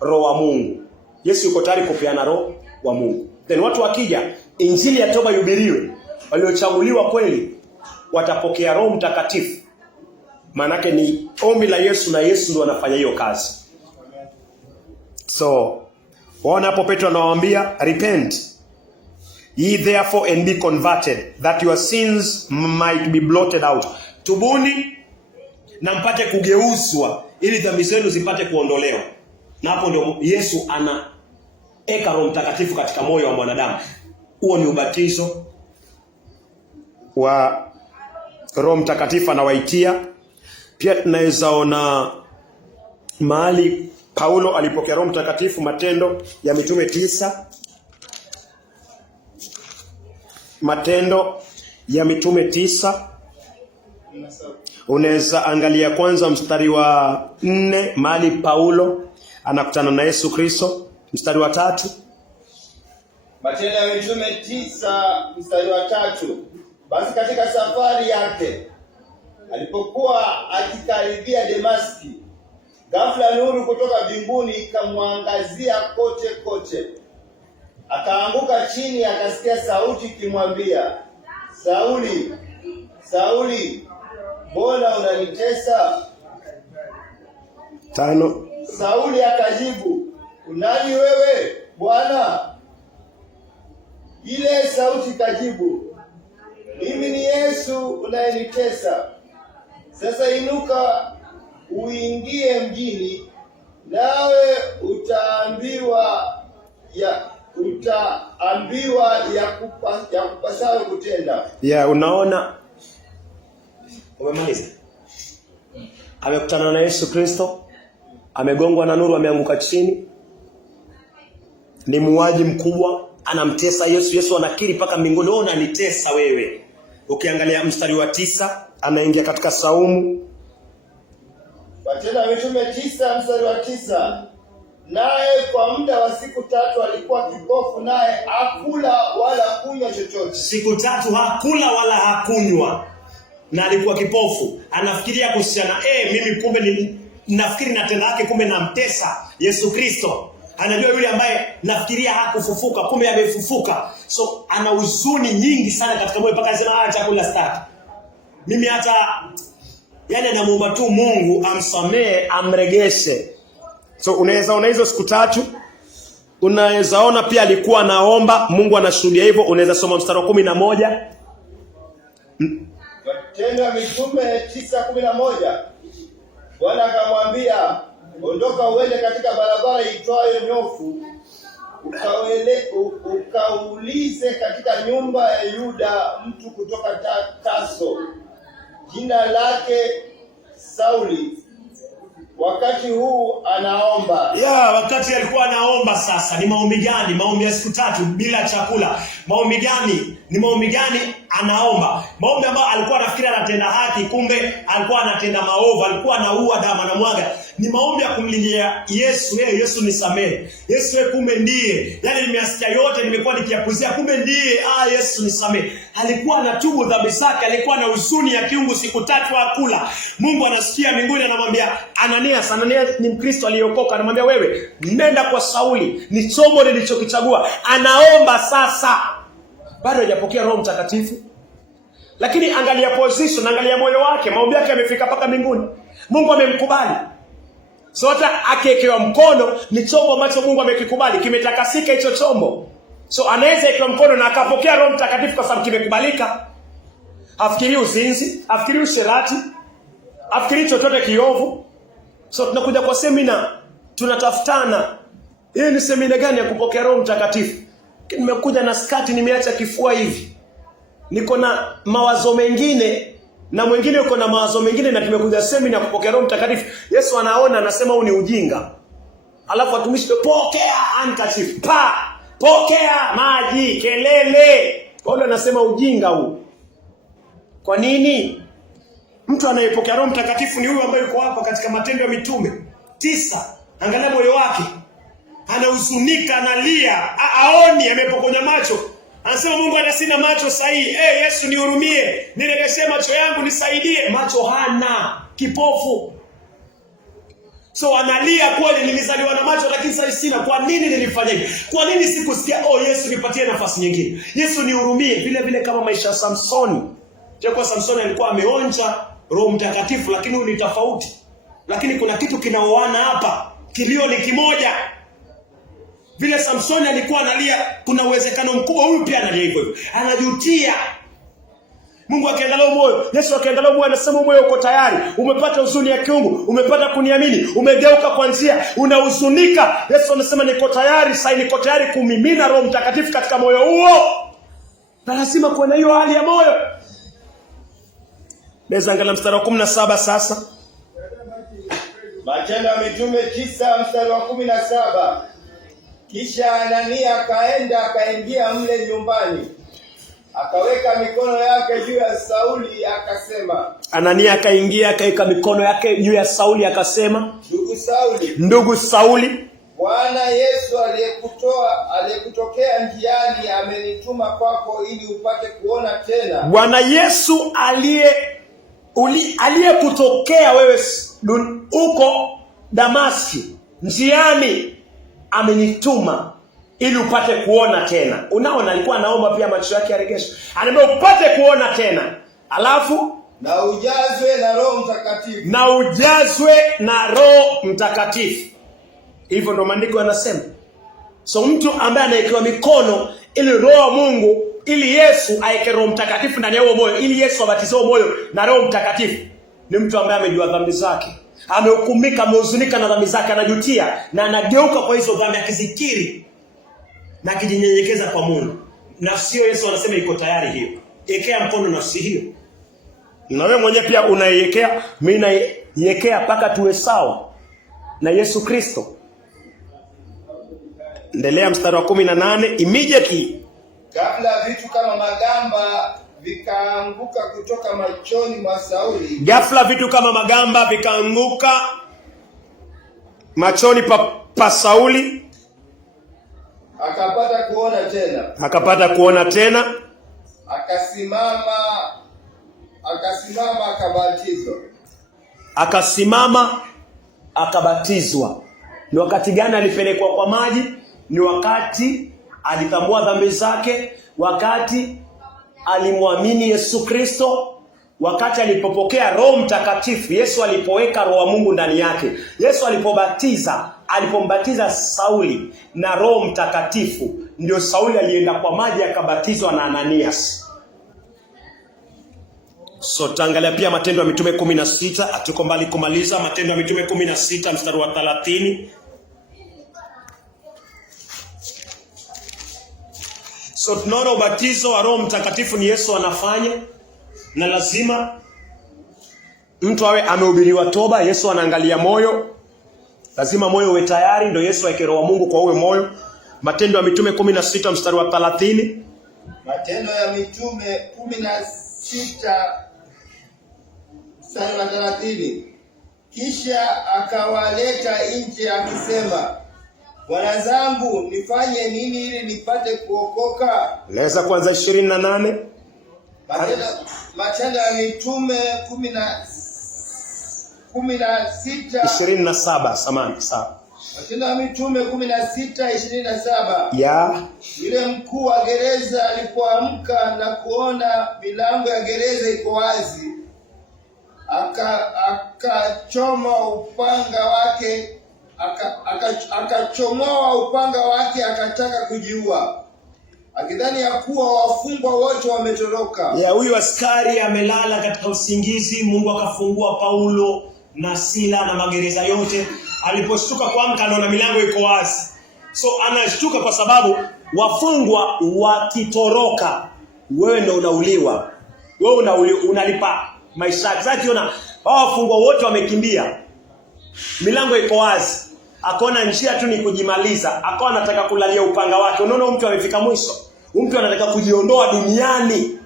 roho wa Mungu. Yesu yuko tayari kupeana Roho wa Mungu. Then watu wakija, Injili ya toba ihubiriwe, waliochaguliwa kweli watapokea Roho Mtakatifu. Maanake ni ombi la Yesu na Yesu ndo anafanya hiyo kazi. So, waona hapo Petro anawaambia, repent ye therefore and be converted, that your sins might be blotted out. Tubuni na mpate kugeuzwa, ili dhambi zenu zipate kuondolewa. Na hapo ndio Yesu anaeka Roho Mtakatifu katika moyo wa mwanadamu. Huo ni ubatizo wa Roho Mtakatifu anawaitia. Pia tunaweza ona mahali Paulo alipokea Roho Mtakatifu, Matendo ya Mitume 9. Matendo ya Mitume 9. Unaweza angalia kwanza mstari wa 4 mahali Paulo anakutana na Yesu Kristo, mstari wa 3. Matendo ya Mitume 9 mstari wa 3. Basi katika safari yake alipokuwa akikaribia Demaski, ghafla nuru kutoka mbinguni ikamwangazia kote kote. Akaanguka chini, akasikia sauti ikimwambia, Sauli, Sauli, mbona unanitesa? 5. Sauli akajibu, unani wewe Bwana? Ile sauti ikajibu, mimi ni Yesu unayenitesa. Sasa inuka uingie mjini, nawe utaambiwa ya kupasayo kutenda. Unaona, umemaliza. Amekutana na Yesu Kristo, amegongwa na nuru, ameanguka chini. Ni muuaji mkubwa, anamtesa Yesu. Yesu anakiri paka mbinguni, wewe unanitesa wewe. Ukiangalia mstari wa 9, anaingia katika saumu. Matendo ya Mitume 9 mstari wa 9. Naye kwa muda wa siku 3 alikuwa kipofu, naye hakula wala kunywa chochote. Siku 3 hakula wala hakunywa, na alikuwa kipofu. Anafikiria kuhusiana, mimi kumbe nafikiri natenda yake, kumbe namtesa Yesu Kristo. Anajua yule ambaye nafikiria hakufufuka, kumbe amefufuka. So ana huzuni nyingi sana katika moyo, mpaka anasema chakula sitaki. Mimi hata namuomba tu Mungu amsamee, amregeshe. So unaweza ona hizo siku 3. Unaweza ona pia alikuwa anaomba, Mungu anashuhudia hivyo. Unaweza soma mstari wa 11. Matendo ya Mitume 9:11. Bwana akamwambia, ondoka uende katika barabara itwayo Nyofu, ukaulize katika nyumba ya Yuda mtu kutoka Tarso, jina lake Sauli. Wakati huu anaomba. Wakati alikuwa anaomba. Sasa ni maombi gani? Maombi ya siku 3 bila chakula. Maombi gani? Ni maombi gani anaomba? Maombi ambayo alikuwa anafikiri anatenda haki, kumbe alikuwa anatenda maovu, alikuwa anaua damu na mwaga. Ni maombi ya kumlilia Yesu, Yesu nisamehe. Yesu kumbe ndiye. Nimeyasikia yote, nimekuwa nikiyapuzia, kumbe ndiye. Yesu nisamehe. Alikuwa anatubu dhambi zake, alikuwa na huzuni ya kiungu, siku 3 hakula. Mungu anasikia mbinguni, anamwambia Ananias ni Mkristo aliyeokoka, anamwambia wewe nenda kwa Sauli, ni chombo nilichokichagua. Anaomba sasa. Bado hajapokea Roho Mtakatifu. Lakini angalia position, angalia moyo wake, maombi yake yamefika paka mbinguni. Mungu amemkubali. So hata akiwekewa mkono, ni chombo ambacho Mungu amekikubali, kimetakasika hicho chombo. So anaweza ekewa mkono na akapokea Roho Mtakatifu kwa sababu kimekubalika. Hafikiri uzinzi, hafikiri usherati, hafikiri chochote kiovu. So tunakuja kwa semina, tunatafutana. Hii ni semina gani ya kupokea Roho Mtakatifu? Nimekuja na skati, nimeacha kifua hivi. Niko na mawazo mengine, na mwingine yuko na mawazo mengine, na tumekuja semina ya kupokea Roho Mtakatifu. Yesu anaona, anasema huu ni ujinga. Alafu watumishi, pokea handkerchief, pokea maji, kelele. Paulo anasema ujinga huu. Kwa nini? Mtu anayepokea Roho Mtakatifu ni huyu ambaye yuko hapa katika Matendo ya Mitume 9. Angalia moyo wake. Anahuzunika, analia, aoni, amepokonya macho. Anasema Mungu sina macho sahihi. Yesu nihurumie, niregeshe macho yangu, nisaidie. Macho hana, kipofu. So analia, kweli nilizaliwa na macho lakini sasa sina. Kwa nini nilifanya hivi? Kwa nini sikusikia Yesu nipatie nafasi nyingine? Yesu nihurumie. Vile kama maisha ya Samsoni. Kwa Samsoni alikuwa ameonja Roho Mtakatifu, lakini huyu ni tofauti. Lakini kuna kitu kinaoana hapa. Kilio ni kimoja. Vile Samsoni alikuwa analia, kuna uwezekano mkubwa huyu pia analia hivyo. Anajutia. Mungu akiangalia moyo, Yesu akiangalia moyo, anasema moyo uko tayari. Umepata huzuni ya kiungu, umepata kuniamini, umegeuka kwa njia, unahuzunika. Yesu anasema niko tayari, sasa niko tayari kumimina Roho Mtakatifu katika moyo huo. Na lazima kuwa na hiyo hali ya moyo. Naweza angalia mstari wa 17 sasa. Matendo ya Mitume 9 mstari wa 17. Kisha Anania akaingia mle nyumbani. akaweka mikono yake juu ya Sauli akasema. Anania akaingia akaweka mikono yake juu ya Sauli akasema, ndugu Sauli, Bwana Yesu aliyekutokea njiani amenituma kwako ili upate kuona tena. Bwana Yesu aliyekutokea wewe uko Damaski njiani amenituma ili upate kuona tena. Unaona, alikuwa anaomba pia macho yake yaregeshwe. Anaomba upate kuona tena. Alafu na ujazwe na Roho Mtakatifu. Na ujazwe na Roho Mtakatifu. Hivyo ndo maandiko yanasema. So mtu ambaye anawekewa mikono ili Roho wa Mungu, ili Yesu aeke Roho Mtakatifu ndani ya huo moyo, ili Yesu abatize huo moyo na Roho Mtakatifu, ni mtu ambaye amejua dhambi zake. Amehukumika, amehuzunika na dhambi zake, anajutia na anageuka kwa hizo dhambi, akizikiri na kijinyenyekeza kwa Mungu. Nafsi hiyo Yesu anasema iko tayari hiyo. Ekea mkono nafsi hiyo. Na wewe mwenyewe pia unaiwekea, mimi naiwekea mpaka tuwe sawa na Yesu Kristo. Endelea mstari wa 18. Immediately, ghafla vitu kama magamba vikaanguka kutoka machoni mwa Sauli. Ghafla vitu kama magamba vikaanguka machoni pa Sauli. Akapata kuona tena. Akasimama akabatizwa. Ni wakati gani alipelekwa kwa maji? Ni wakati alitambua dhambi zake, wakati alimwamini Yesu Kristo, wakati alipopokea Roho Mtakatifu. Yesu alipoweka Roho wa Mungu ndani yake. Yesu alipombatiza Sauli na Roho Mtakatifu, ndio Sauli alienda kwa maji akabatizwa na Ananias. So tangalia pia Matendo ya Mitume 16, hatuko mbali kumaliza. Matendo ya Mitume 16 mstari wa 30. So tunaona ubatizo wa Roho Mtakatifu ni Yesu anafanya, na lazima mtu awe amehubiriwa toba. Yesu anaangalia moyo. Lazima moyo uwe tayari, ndio Yesu aike Roho wa Mungu kwa uwe moyo. Matendo ya Mitume 16 mstari wa 30. Matendo ya Mitume 16 mstari wa 30. Kisha akawaleta nje akisema, Bwana zangu, nifanye nini ili nipate kuokoka? Leza kwanza 28. Matendo ya Mitume 27. Samahani, sawa. Matendo ya Mitume 16:27. Ya. Yule mkuu wa gereza alipoamka na kuona milango ya gereza iko wazi, akachomoa upanga wake akataka kujiua, akidhani ya kuwa wafungwa wote wametoroka. Ya, huyu askari amelala katika usingizi. Mungu akafungua Paulo na Sila na magereza yote. Aliposhtuka kuamka anaona milango iko wazi. So anashtuka kwa sababu wafungwa wakitoroka, wewe ndio unauliwa. Wewe unalipa maisha yako. Unaona wafungwa wote wamekimbia, milango iko wazi. Akaona njia tu ni kujimaliza, akawa anataka kulalia upanga wake. Unaona mtu amefika mwisho. Mtu anataka kujiondoa duniani.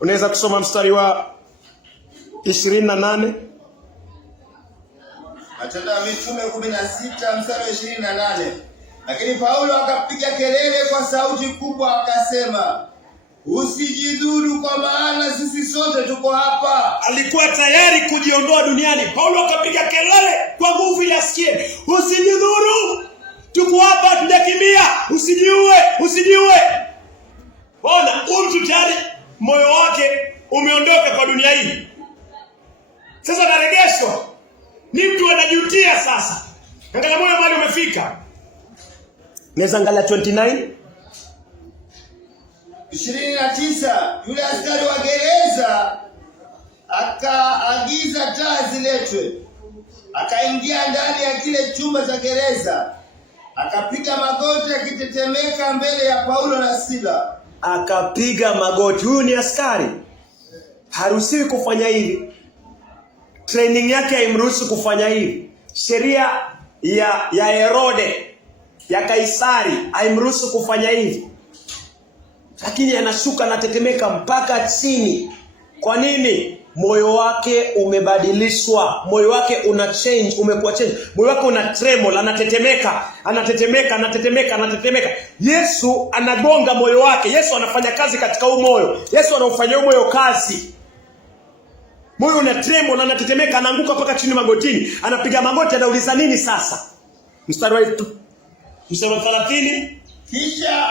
Unaweza kusoma mstari wa 28. Matendo ya Mitume 16 mstari wa 28. Lakini Paulo akapiga kelele kwa sauti kubwa akasema, usijidhuru kwa maana sisi sote tuko hapa. Alikuwa tayari kujiondoa duniani. Paulo akapiga kelele kwa nguvu ili asikie, usijidhuru, tuko hapa, tunakimbia, usijiue. Ona, mtu tayari moyo wake umeondoka kwa dunia hii. Sasa anaregeshwa. Ni mtu anajutia sasa. Angalia moyo mahali umefika. Naweza angalia 29. 29. Yule askari wa gereza akaagiza taa ziletwe. Akaingia ndani ya kile chumba cha gereza. Akapiga magoti akitetemeka mbele ya Paulo na Sila. Akapiga magoti. Huyu ni askari. Haruhusiwi kufanya hivi. Training yake haimruhusu kufanya hivi. Sheria ya Herode, ya Kaisari haimruhusu kufanya hivi. lakini anashuka, anatetemeka mpaka chini. Kwa nini? Moyo wake umebadilishwa, moyo wake una change, umekuwa change, moyo wake una tremble, anatetemeka. Yesu anagonga moyo wake, Yesu anafanya kazi katika huu moyo, Yesu anaufanyia moyo kazi. Moyo una tremble, anatetemeka, anaanguka mpaka chini magotini, anapiga magoti, anauliza nini sasa? Mstari wa 30, kisha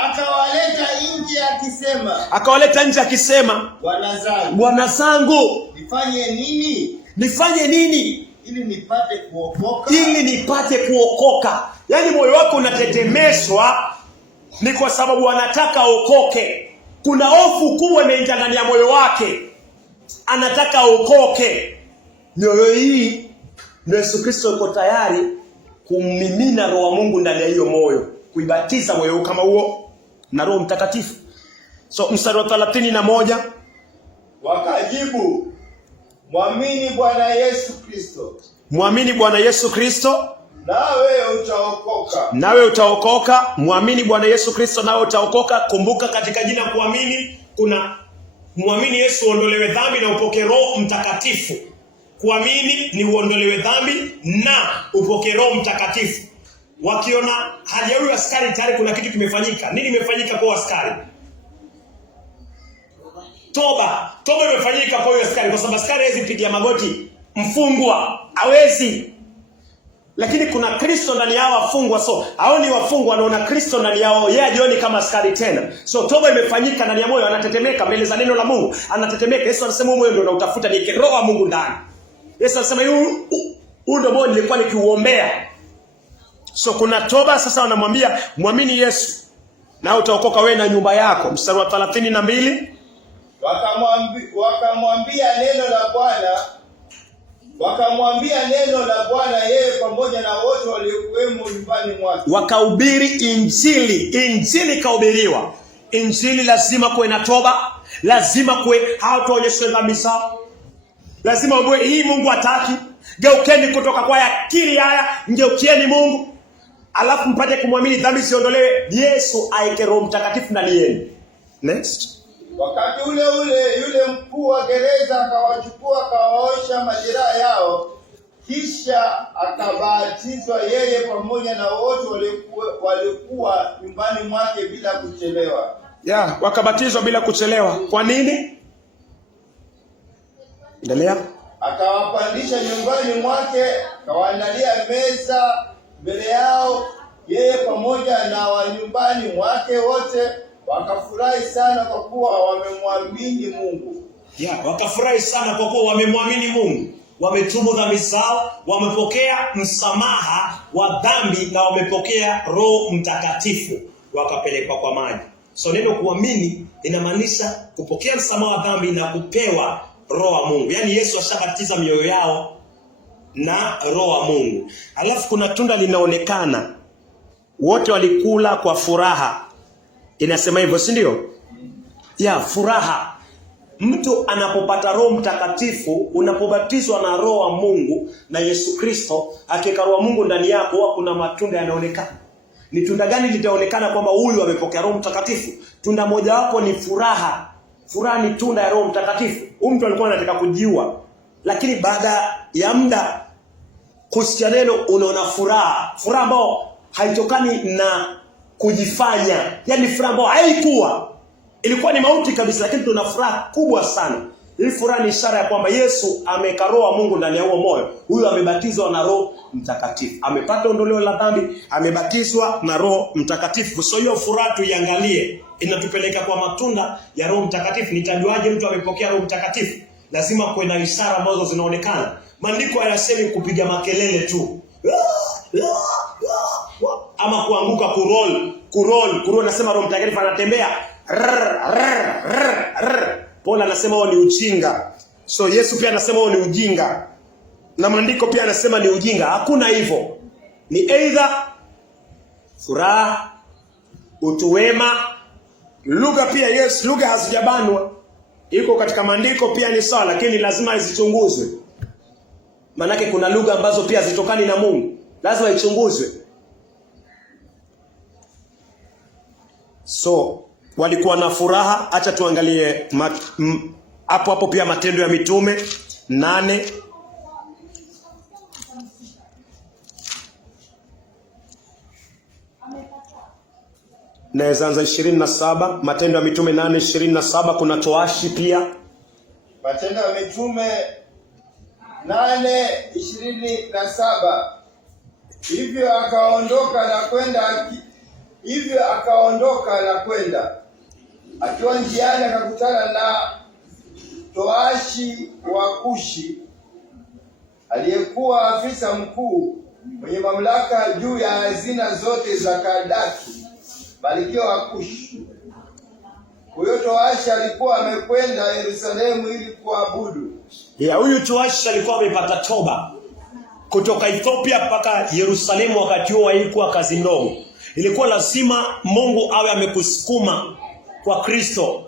akawaleta nje akisema, Bwana zangu, nifanye nini ili nipate kuokoka? Yaani moyo wako unatetemeshwa ni kwa sababu anataka okoke. Kuna hofu kubwa imeingia ndani ya moyo wake, anataka okoke. Mioyo hii ndio Yesu Kristo yuko tayari kumimina Roho wa Mungu ndani ya hiyo moyo, kuibatiza moyo kama huo na Roho Mtakatifu. So mstari wa 31, wakajibu, mwamini Bwana Yesu Kristo, nawe utaokoka. Mwamini Bwana Yesu Kristo nawe utaokoka. Kumbuka, katika jina kuamini kuna muamini Yesu uondolewe dhambi na upokee Roho Mtakatifu. Kuamini ni uondolewe dhambi na upokee Roho Mtakatifu. Wakiona hali ya huyu askari tayari kuna kitu kimefanyika. Nini imefanyika kwa askari? Toba imefanyika kwa huyu askari, kwa sababu askari hawezi pigia magoti mfungwa, hawezi. Lakini kuna Kristo ndani yao wafungwa, so hao ni wafungwa, wanaona Kristo ndani yao, yeye hajioni kama askari tena. So toba imefanyika ndani ya moyo, anatetemeka mbele za neno la Mungu, anatetemeka. Yesu anasema moyo ndio unautafuta, ni Roho wa Mungu ndani. Yesu anasema huu ndio moyo nilikuwa nikiuombea. So kuna toba sasa, wanamwambia mwamini Yesu na utaokoka wewe na nyumba yako. Mstari wa 32, wakamwambia neno la Bwana yeye pamoja na wote waliokuwemo nyumbani mwake. Wakahubiri injili kahubiriwa. Injili lazima kuwe na toba, lazima kuwe hawataonyesha dhambi zao, lazima uwe hii Mungu hataki. Geukeni kutoka kwa akili haya, ngeukieni Mungu, alafu mpate kumwamini, dhambi siondolewe, Yesu aike Roho Mtakatifu ndani yenu. Next. Wakati ule yule mkuu wa gereza akawachukua, akawaosha majeraha yao, kisha akabatizwa yeye pamoja na wote walikuwa nyumbani mwake bila kuchelewa. Wakabatizwa bila kuchelewa. Kwa nini? Endelea. Akawapandisha nyumbani mwake, akawaandalia meza mbele yao, yeye pamoja na wa nyumbani mwake wote. Wakafurahi sana kwa kuwa wamemwamini Mungu. Wakafurahi sana kwa kuwa wamemwamini Mungu. Wametubu dhambi zao, wamepokea msamaha wa dhambi na wamepokea Roho Mtakatifu, wakapelekwa kwa maji. So neno kuamini inamaanisha kupokea msamaha wa dhambi na kupewa Roho wa Mungu. Yaani Yesu ashabatiza mioyo yao na Roho wa Mungu. Alafu kuna tunda linaonekana. Wote walikula kwa furaha. Inasema hivyo, si ndio? Furaha. Mtu anapopata Roho Mtakatifu, unapobatizwa na Roho wa Mungu na Yesu Kristo, akiweka Roho wa Mungu ndani yako, huwa kuna matunda yanaonekana. Ni tunda gani litaonekana kwamba huyu amepokea Roho Mtakatifu? Tunda moja wapo ni furaha. Furaha ni tunda ya Roho Mtakatifu. Huyu mtu alikuwa anataka kujiua, lakini baada ya muda kusikia neno unaona furaha. Furaha ambayo haitokani na kujifanya. Yaani furaha ambayo ilikuwa ni mauti kabisa, lakini tuna furaha kubwa sana. Hii furaha ni ishara ya kwamba Yesu ameweka Roho wa Mungu ndani ya huo moyo. Huyu amebatizwa na Roho Mtakatifu. Amepata ondoleo la dhambi, amebatizwa na Roho Mtakatifu. So hiyo furaha tuiangalie, inatupeleka kwa matunda ya Roho Mtakatifu. Nitajuaje mtu amepokea Roho Mtakatifu? Lazima kuwe na ishara ambazo zinaonekana. Maandiko hayasemi kupiga makelele tu, ama kuanguka, kuroll. Nasema Roho Mtakatifu anatembea. Paul anasema huo ni ujinga. So Yesu pia anasema huo ni ujinga. Na maandiko pia anasema ni ujinga. Hakuna hivyo. Ni either furaha, utu wema, lugha pia. Yes, lugha hazijabanwa. Iko katika maandiko pia ni sawa, lakini lazima izichunguzwe. Manake kuna lugha ambazo pia zitokani na Mungu. Lazima ichunguzwe. So walikuwa na furaha. Acha tuangalie hapo pia Matendo ya Mitume 8 naweza anza 27. Matendo ya Mitume 8:27. Kuna toashi pia. Matendo ya Mitume 8:27. Hivyo akaondoka na kwenda, akiwa njiani akakutana na toashi wa Kushi, aliyekuwa afisa mkuu mwenye mamlaka juu ya hazina zote za Kaldaki, Malkia wa Kushi. Huyo toashi alikuwa amekwenda Yerusalemu ili kuabudu. Huyu toashi alikuwa amepata toba kutoka Ethiopia mpaka Yerusalemu. Wakati huo haikuwa kazi ndogo. Ilikuwa lazima Mungu awe amekusukuma kwa Kristo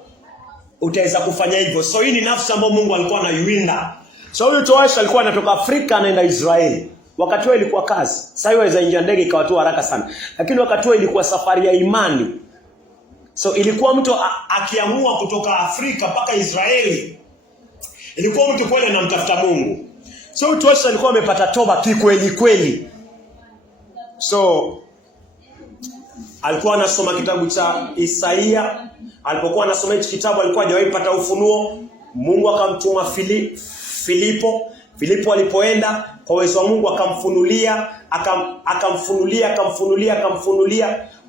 utaweza kufanya hivyo. So hii ni nafsi ambayo Mungu alikuwa anaiwinda. So huyu toashi alikuwa anatoka Afrika anaenda Israeli. Wakati huo ilikuwa kazi. Sasa hiyo inaweza ingia ndege ikawa tu haraka sana. Lakini wakati huo ilikuwa safari ya imani. So ilikuwa mtu akiamua kutoka Afrika mpaka Israeli. Ilikuwa mtu kweli anamtafuta Mungu. So huyu toashi alikuwa amepata toba kikweli kweli. So alikuwa anasoma kitabu cha Isaia. Alipokuwa anasoma hicho kitabu alikuwa hajawahi pata ufunuo. Mungu akamtuma Filipo. Filipo alipoenda kwa uwezo wa Mungu akamfunulia, akamfunulia.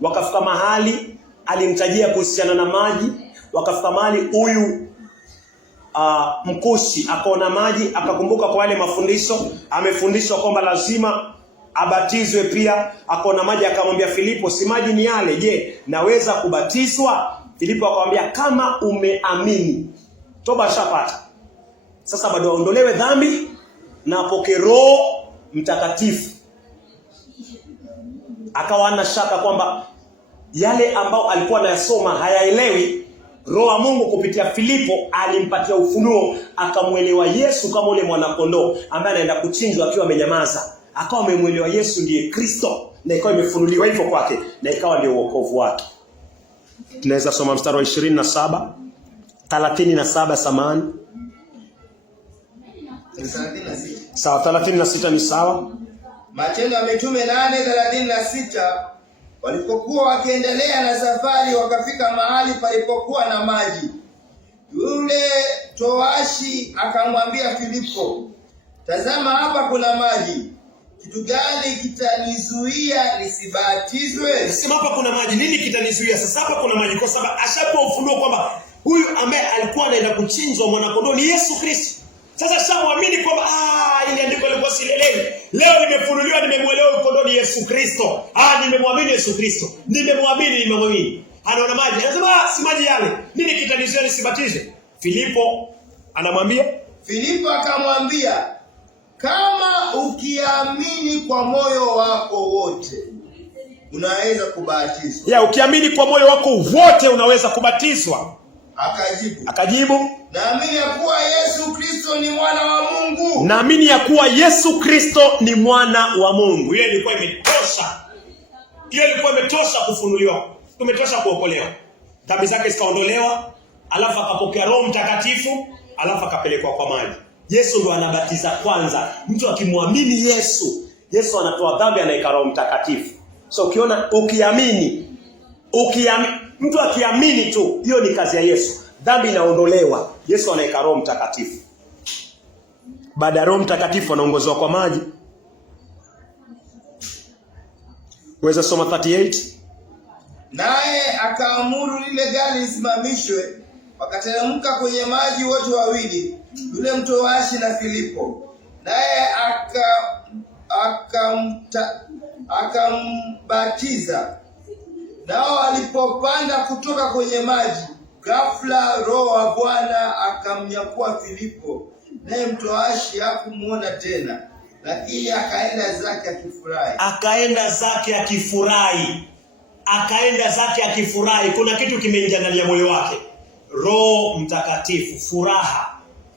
Wakafika mahali alimtajia kuhusiana na maji. Wakafika mahali huyu Mkushi akaona maji, akakumbuka kwa wale mafundisho amefundishwa kwamba lazima abatizwe pia. Akaona maji, akamwambia Filipo, si maji ni yale, je, naweza kubatizwa? Filipo akamwambia, kama umeamini. Toba shapata. Sasa bado aondolewe dhambi na apokee Roho Mtakatifu. Akawa ana shaka kwamba yale ambao alikuwa anayasoma hayaelewi. Roho wa Mungu kupitia Filipo alimpatia ufunuo, akamuelewa Yesu kama ule mwanakondoo ambaye anaenda kuchinjwa akiwa amenyamaza. Akawa amemuelewa Yesu ndiye Kristo, na ikawa imefunuliwa hivyo kwake, na ikawa ndio wokovu wake. Tunaweza soma mstari wa 27, 37 samani. Sawa, 36 ni sawa. Matendo ya Mitume 8:36. Walipokuwa wakiendelea na safari, wakafika mahali palipokuwa na maji. Yule toashi akamwambia Filipo, tazama, hapa kuna maji. Kitu gani kitanizuia nisibatizwe? Sema hapa kuna maji. Nini kitanizuia? Sasa hapa kuna maji kwa sababu ashapewa ufunuo kwamba huyu ambaye alikuwa anaenda kuchinjwa mwanakondoo ni Yesu Kristo. Sasa shamwamini kwamba ile andiko lilikuwa silelewi. Leo nimefunuliwa, nimemuelewa kondoo ni Yesu Kristo. Nimemwamini Yesu Kristo. Nimemwamini. Anaona maji. Anasema si maji yale. Nini kitanizuia nisibatizwe? Filipo akamwambia, kama ukiamini kwa moyo wako wote unaweza kubatizwa. Ukiamini kwa moyo wako wote unaweza kubatizwa. Akajibu, naamini ya kuwa Yesu Kristo ni mwana wa Mungu. Naamini ya kuwa Yesu Kristo ni mwana wa Mungu. Hiyo ilikuwa imetosha. Hiyo ilikuwa imetosha kufunuliwa. Tumetosha kuokolewa. Dhambi zake zikaondolewa, alafu akapokea Roho Mtakatifu, alafu akapelekwa kwa maji. Yesu ndo anabatiza kwanza. Mtu akimwamini Yesu anatoa dhambi, anaika Roho Mtakatifu. So ukiona mtu akiamini tu, hiyo ni kazi ya Yesu. Dhambi inaondolewa, Yesu anaika Roho Mtakatifu. Baada ya Roho Mtakatifu anaongozwa kwa maji. Uweza soma 38. Naye akaamuru lile gari lisimamishwe, wakateremka kwenye maji wote wawili, yule mtoashi na Filipo. Naye akambatiza. Nao walipopanda kutoka kwenye maji, ghafla Roho wa Bwana akamnyakua Filipo, naye mtoashi hakumuona tena, lakini akaenda zake akifurahi. Kuna kitu kimeingia ndani ya moyo wake. Roho Mtakatifu, furaha.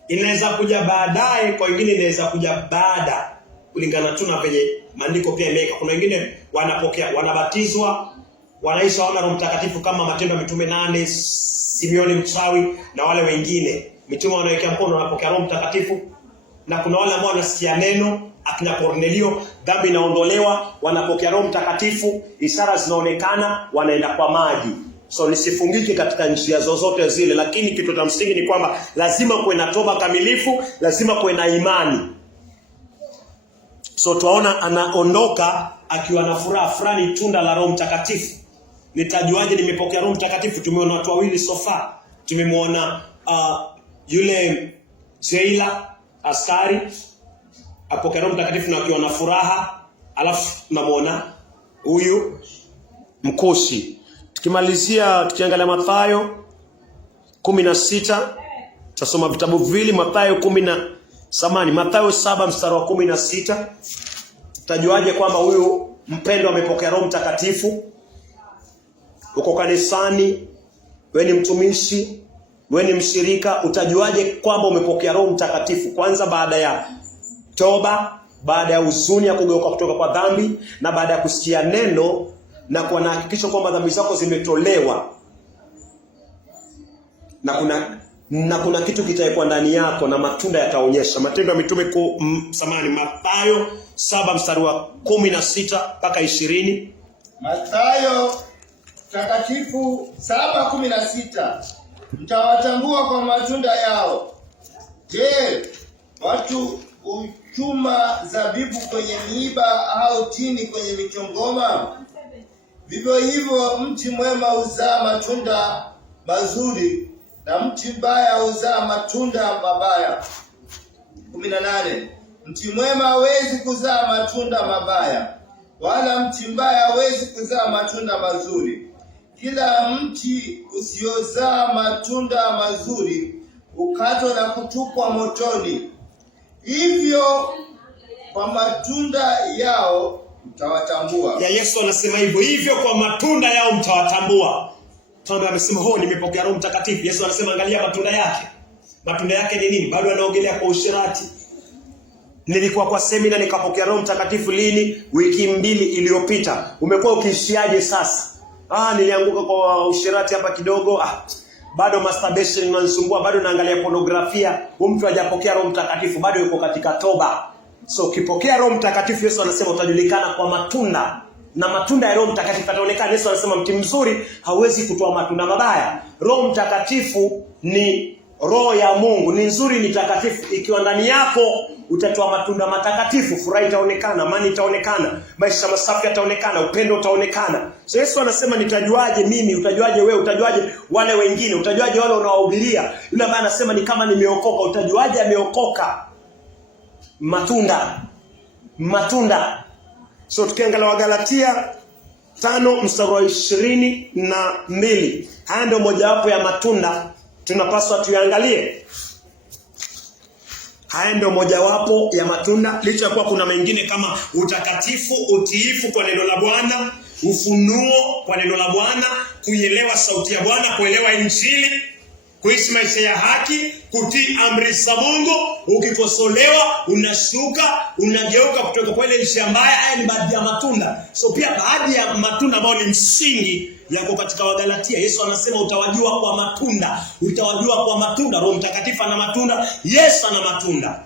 Inaweza kuja baadaye, kwa wengine inaweza kuja baada, kulingana tu na venye maandiko pia imeweka. Kuna wengine wanabatizwa wanaishi hawana Roho Mtakatifu, kama Matendo ya Mitume 8, Simeoni mchawi na wale wengine. Mitume wanawekea mkono wanapokea Roho Mtakatifu, na kuna wale ambao wanasikia neno, akina Kornelio, dhambi inaondolewa, wanapokea Roho Mtakatifu, ishara zinaonekana, wanaenda kwa maji. So nisifungike katika njia zozote zile, lakini kitu cha msingi ni kwamba lazima kuwe na toba kamilifu, lazima kuwe na imani. So tunaona anaondoka akiwa na furaha. Furaha ni tunda la Roho Mtakatifu. Nitajuaje nimepokea Roho Mtakatifu? Tumeona watu wawili so far. Tumemwona yule jailer, askari, apokea Roho Mtakatifu na akiwa na furaha. Alafu tunamwona huyu mkosi. Tukimalizia tukiangalia Mathayo 16, tutasoma vitabu viwili, Mathayo 7 mstari wa 16. Utajuaje kwamba huyu mpendwa amepokea Roho Mtakatifu? Uko kanisani, wewe ni mtumishi, wewe ni mshirika, utajuaje kwamba umepokea Roho Mtakatifu? Kwanza baada ya toba, baada ya huzuni ya kugeuka kutoka kwa dhambi, na baada ya kusikia neno na kuwa na hakikisho kwamba dhambi zako zimetolewa, na kuna kitu kitawekwa ndani yako na matunda yataonyesha. Matendo ya Mitume Mathayo 7 mstari wa 16 mpaka 20. Mathayo takatifu 7:16. Mtawatambua kwa matunda yao. Je, watu uchuma zabibu kwenye miiba au tini kwenye michongoma? Vivyo hivyo mti mwema uzaa matunda mazuri na mti mbaya uzaa matunda mabaya. 18. Mti mwema hawezi kuzaa matunda mabaya, wala mti mbaya hawezi kuzaa matunda mazuri. Kila mti usiozaa matunda mazuri ukatwa na kutupwa motoni. Hivyo kwa matunda yao mtawatambua. Ya Yesu anasema hivyo kwa matunda yao mtawatambua. Tamba amesema nimepokea Roho Mtakatifu. Yesu anasema angalia matunda yake. Matunda yake ni nini? Bado anaongelea kwa usherati. Nilikuwa kwa semina nikapokea Roho Mtakatifu lini? Wiki 2 iliyopita. Umekuwa ukiishiaje sasa? Nilianguka kwa usherati hapa kidogo. Bado masturbation inanisumbua, bado naangalia pornografia. Mtu hajapokea Roho Mtakatifu, bado yuko katika toba. So ukipokea Roho Mtakatifu, Yesu anasema utajulikana kwa matunda. Na matunda ya Roho Mtakatifu yataonekana. Yesu anasema mti mzuri hauwezi kutoa matunda mabaya. Roho Mtakatifu ni roho ya Mungu, ni nzuri, ni takatifu. Ikiwa ndani yako utatoa matunda matakatifu. Furaha itaonekana, amani itaonekana, maisha masafi yataonekana, upendo utaonekana. So Yesu anasema nitajuaje mimi? Utajuaje wewe? Utajuaje wale wengine? Utajuaje wale unaowahubiria? Yule ambaye anasema ni kama nimeokoka, utajuaje ameokoka? Matunda. So tukiangalia Wagalatia 5 mstari wa 22. Haya ndio mojawapo ya matunda tunapaswa tuangalie. Haya ndio mojawapo ya matunda, licha ya kuwa kuna mengine kama utakatifu, utiifu kwa neno la Bwana, ufunuo kwa neno la Bwana, kuielewa sauti ya Bwana, kuelewa Injili, kuishi maisha ya haki, kutii amri za Mungu. Ukikosolewa unashuka, unageuka kutoka kwa ile njia mbaya. Haya ni baadhi ya matunda. So pia baadhi ya matunda ambayo ni msingi yako katika Wagalatia. Yesu anasema utawajua kwa matunda. Utawajua kwa matunda. Roho Mtakatifu ana matunda, Yesu ana matunda.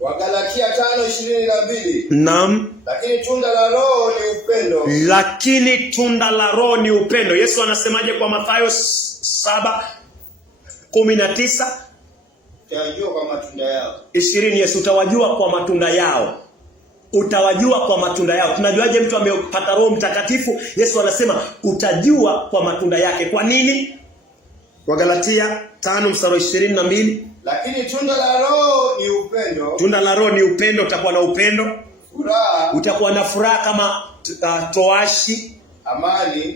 Wagalatia 5:22. Naam. Lakini tunda la Roho ni upendo. Lakini tunda la Roho ni upendo. Yesu anasemaje kwa Mathayo 7:19? Utawajua kwa matunda yao. 20. Yesu utawajua kwa matunda yao. Utawajua kwa matunda yao. Tunajuaje mtu amepata Roho Mtakatifu? Yesu anasema utajua kwa matunda yake. Kwa nini? Wagalatia 5 mstari 22. Lakini tunda la Roho ni upendo. Tunda la Roho ni upendo. Utakuwa na upendo. Furaha. Utakuwa na furaha kama toashi.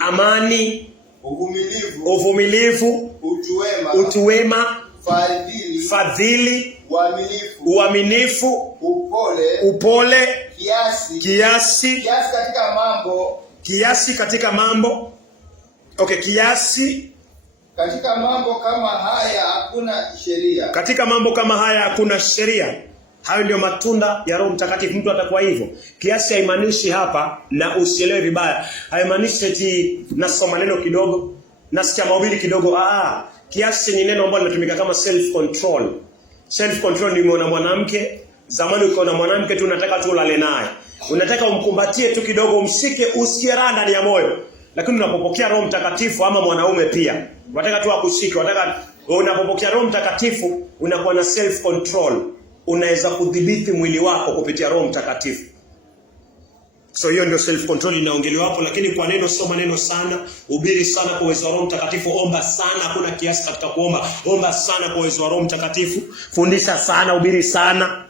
Amani. Uvumilivu. Utuwema. Fadhili. Uaminifu. Upole. Kiasi katika mambo. Okay, kiasi. Katika mambo kama haya hakuna sheria. Katika mambo kama haya hakuna sheria. Hayo ndio matunda ya Roho Mtakatifu. Mtu atakuwa hivyo. Kiasi haimaanishi hapa, na usielewe vibaya, haimaanishi eti nasoma neno kidogo, nasikia mahubiri kidogo. Kiasi ni neno ambalo linatumika kama self control. Self control ni umeona mwanamke, zamani ukiona mwanamke tu unataka tu ulale naye. Unataka umkumbatie tu kidogo, umshike, usikie raha ndani ya moyo. Lakini unapopokea Roho Mtakatifu, ama mwanaume pia, unataka tu akushike, unapopokea Roho Mtakatifu unakuwa na self control. Unaweza kudhibiti mwili wako kupitia Roho Mtakatifu. So hiyo ndio self control inaongelewa hapo. Lakini kwa neno, soma neno sana, hubiri sana kwa uwezo wa Roho Mtakatifu, omba sana, hakuna kiasi katika kuomba. Omba sana kwa uwezo wa Roho Mtakatifu, fundisha sana, hubiri sana.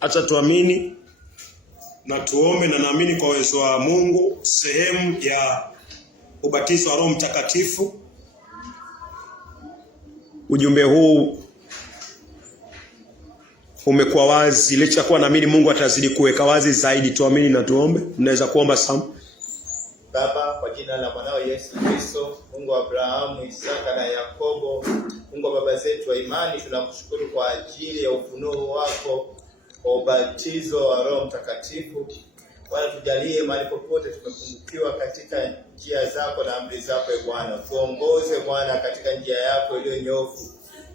Acha tuamini na tuombe, na naamini kwa uwezo wa Mungu sehemu ya ubatizo wa Roho Mtakatifu. Ujumbe huu umekuwa wazi, licha kuwa naamini Mungu atazidi kuweka wazi zaidi. Tuamini na tuombe. Mnaweza kuomba sana. Baba, kwa jina la mwanao Yesu Kristo, Mungu wa Abrahamu, Isaka na Yakobo, Mungu wa baba zetu wa imani, tunakushukuru kwa ajili ya ufunuo wako wa ubatizo wa Roho Mtakatifu. Bwana, tujalie mahali popote tumepungukiwa katika njia zako na amri zako, Bwana. Tuongoze Bwana katika njia yako iliyonyofu.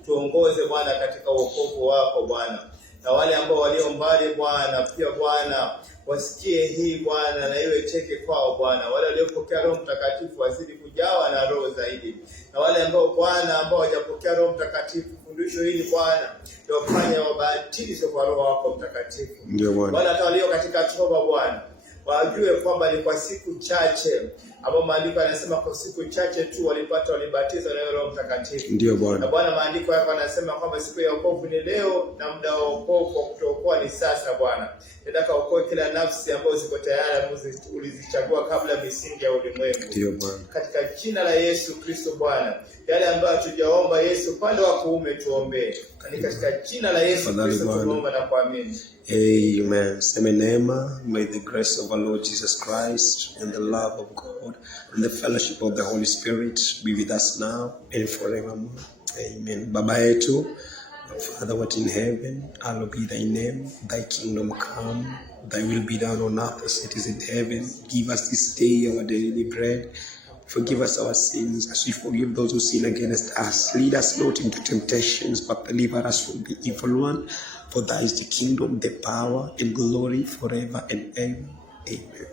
Tuongoze Bwana katika wokovu wako Bwana. Na wale ambao walio mbali Bwana, pia Bwana, wasikie hii Bwana, na iwe cheke kwao Bwana. Wale waliopokea Roho Mtakatifu wazidi kujawa na Roho zaidi. Na wale ambao Bwana, ambao hawajapokea Roho Mtakatifu, fundisho hili Bwana wafanye wabatizo kwa Roho wako Mtakatifu. Ndio Bwana. Bwana, hata walio katika toba Bwana, wajue kwamba ni kwa siku chache, ambao maandiko yanasema kwa siku chache tu walibatizwa na Roho Mtakatifu. Ndio Bwana. Na Bwana, maandiko yako yanasema kwamba siku ya wokovu ni leo, na muda wa wokovu wa kutokoa ni sasa Bwana. Nataka uokoe kila nafsi ambayo ziko tayari, ulizichagua kabla misingi ya ulimwengu. Ndio Bwana. Katika jina la Yesu Kristo Bwana, yale ambayo tujaomba Yesu upande wa kuume tuombee. Katika jina la Yesu Kristo tunaomba na kuamini. Amen. Sema neema, may the grace of our Lord Jesus Christ and the love of God and the fellowship of the Holy Spirit be with us now and forevermore. Amen. Baba yetu, Father what in heaven, hallowed be thy name, thy kingdom come, thy will be done on earth as it is in heaven. Give us this day our daily bread. Forgive us our sins as we forgive those who sin against us. Lead us not into temptations, but deliver us from the evil one. For thine is the kingdom, the power, and glory forever and ever. Amen.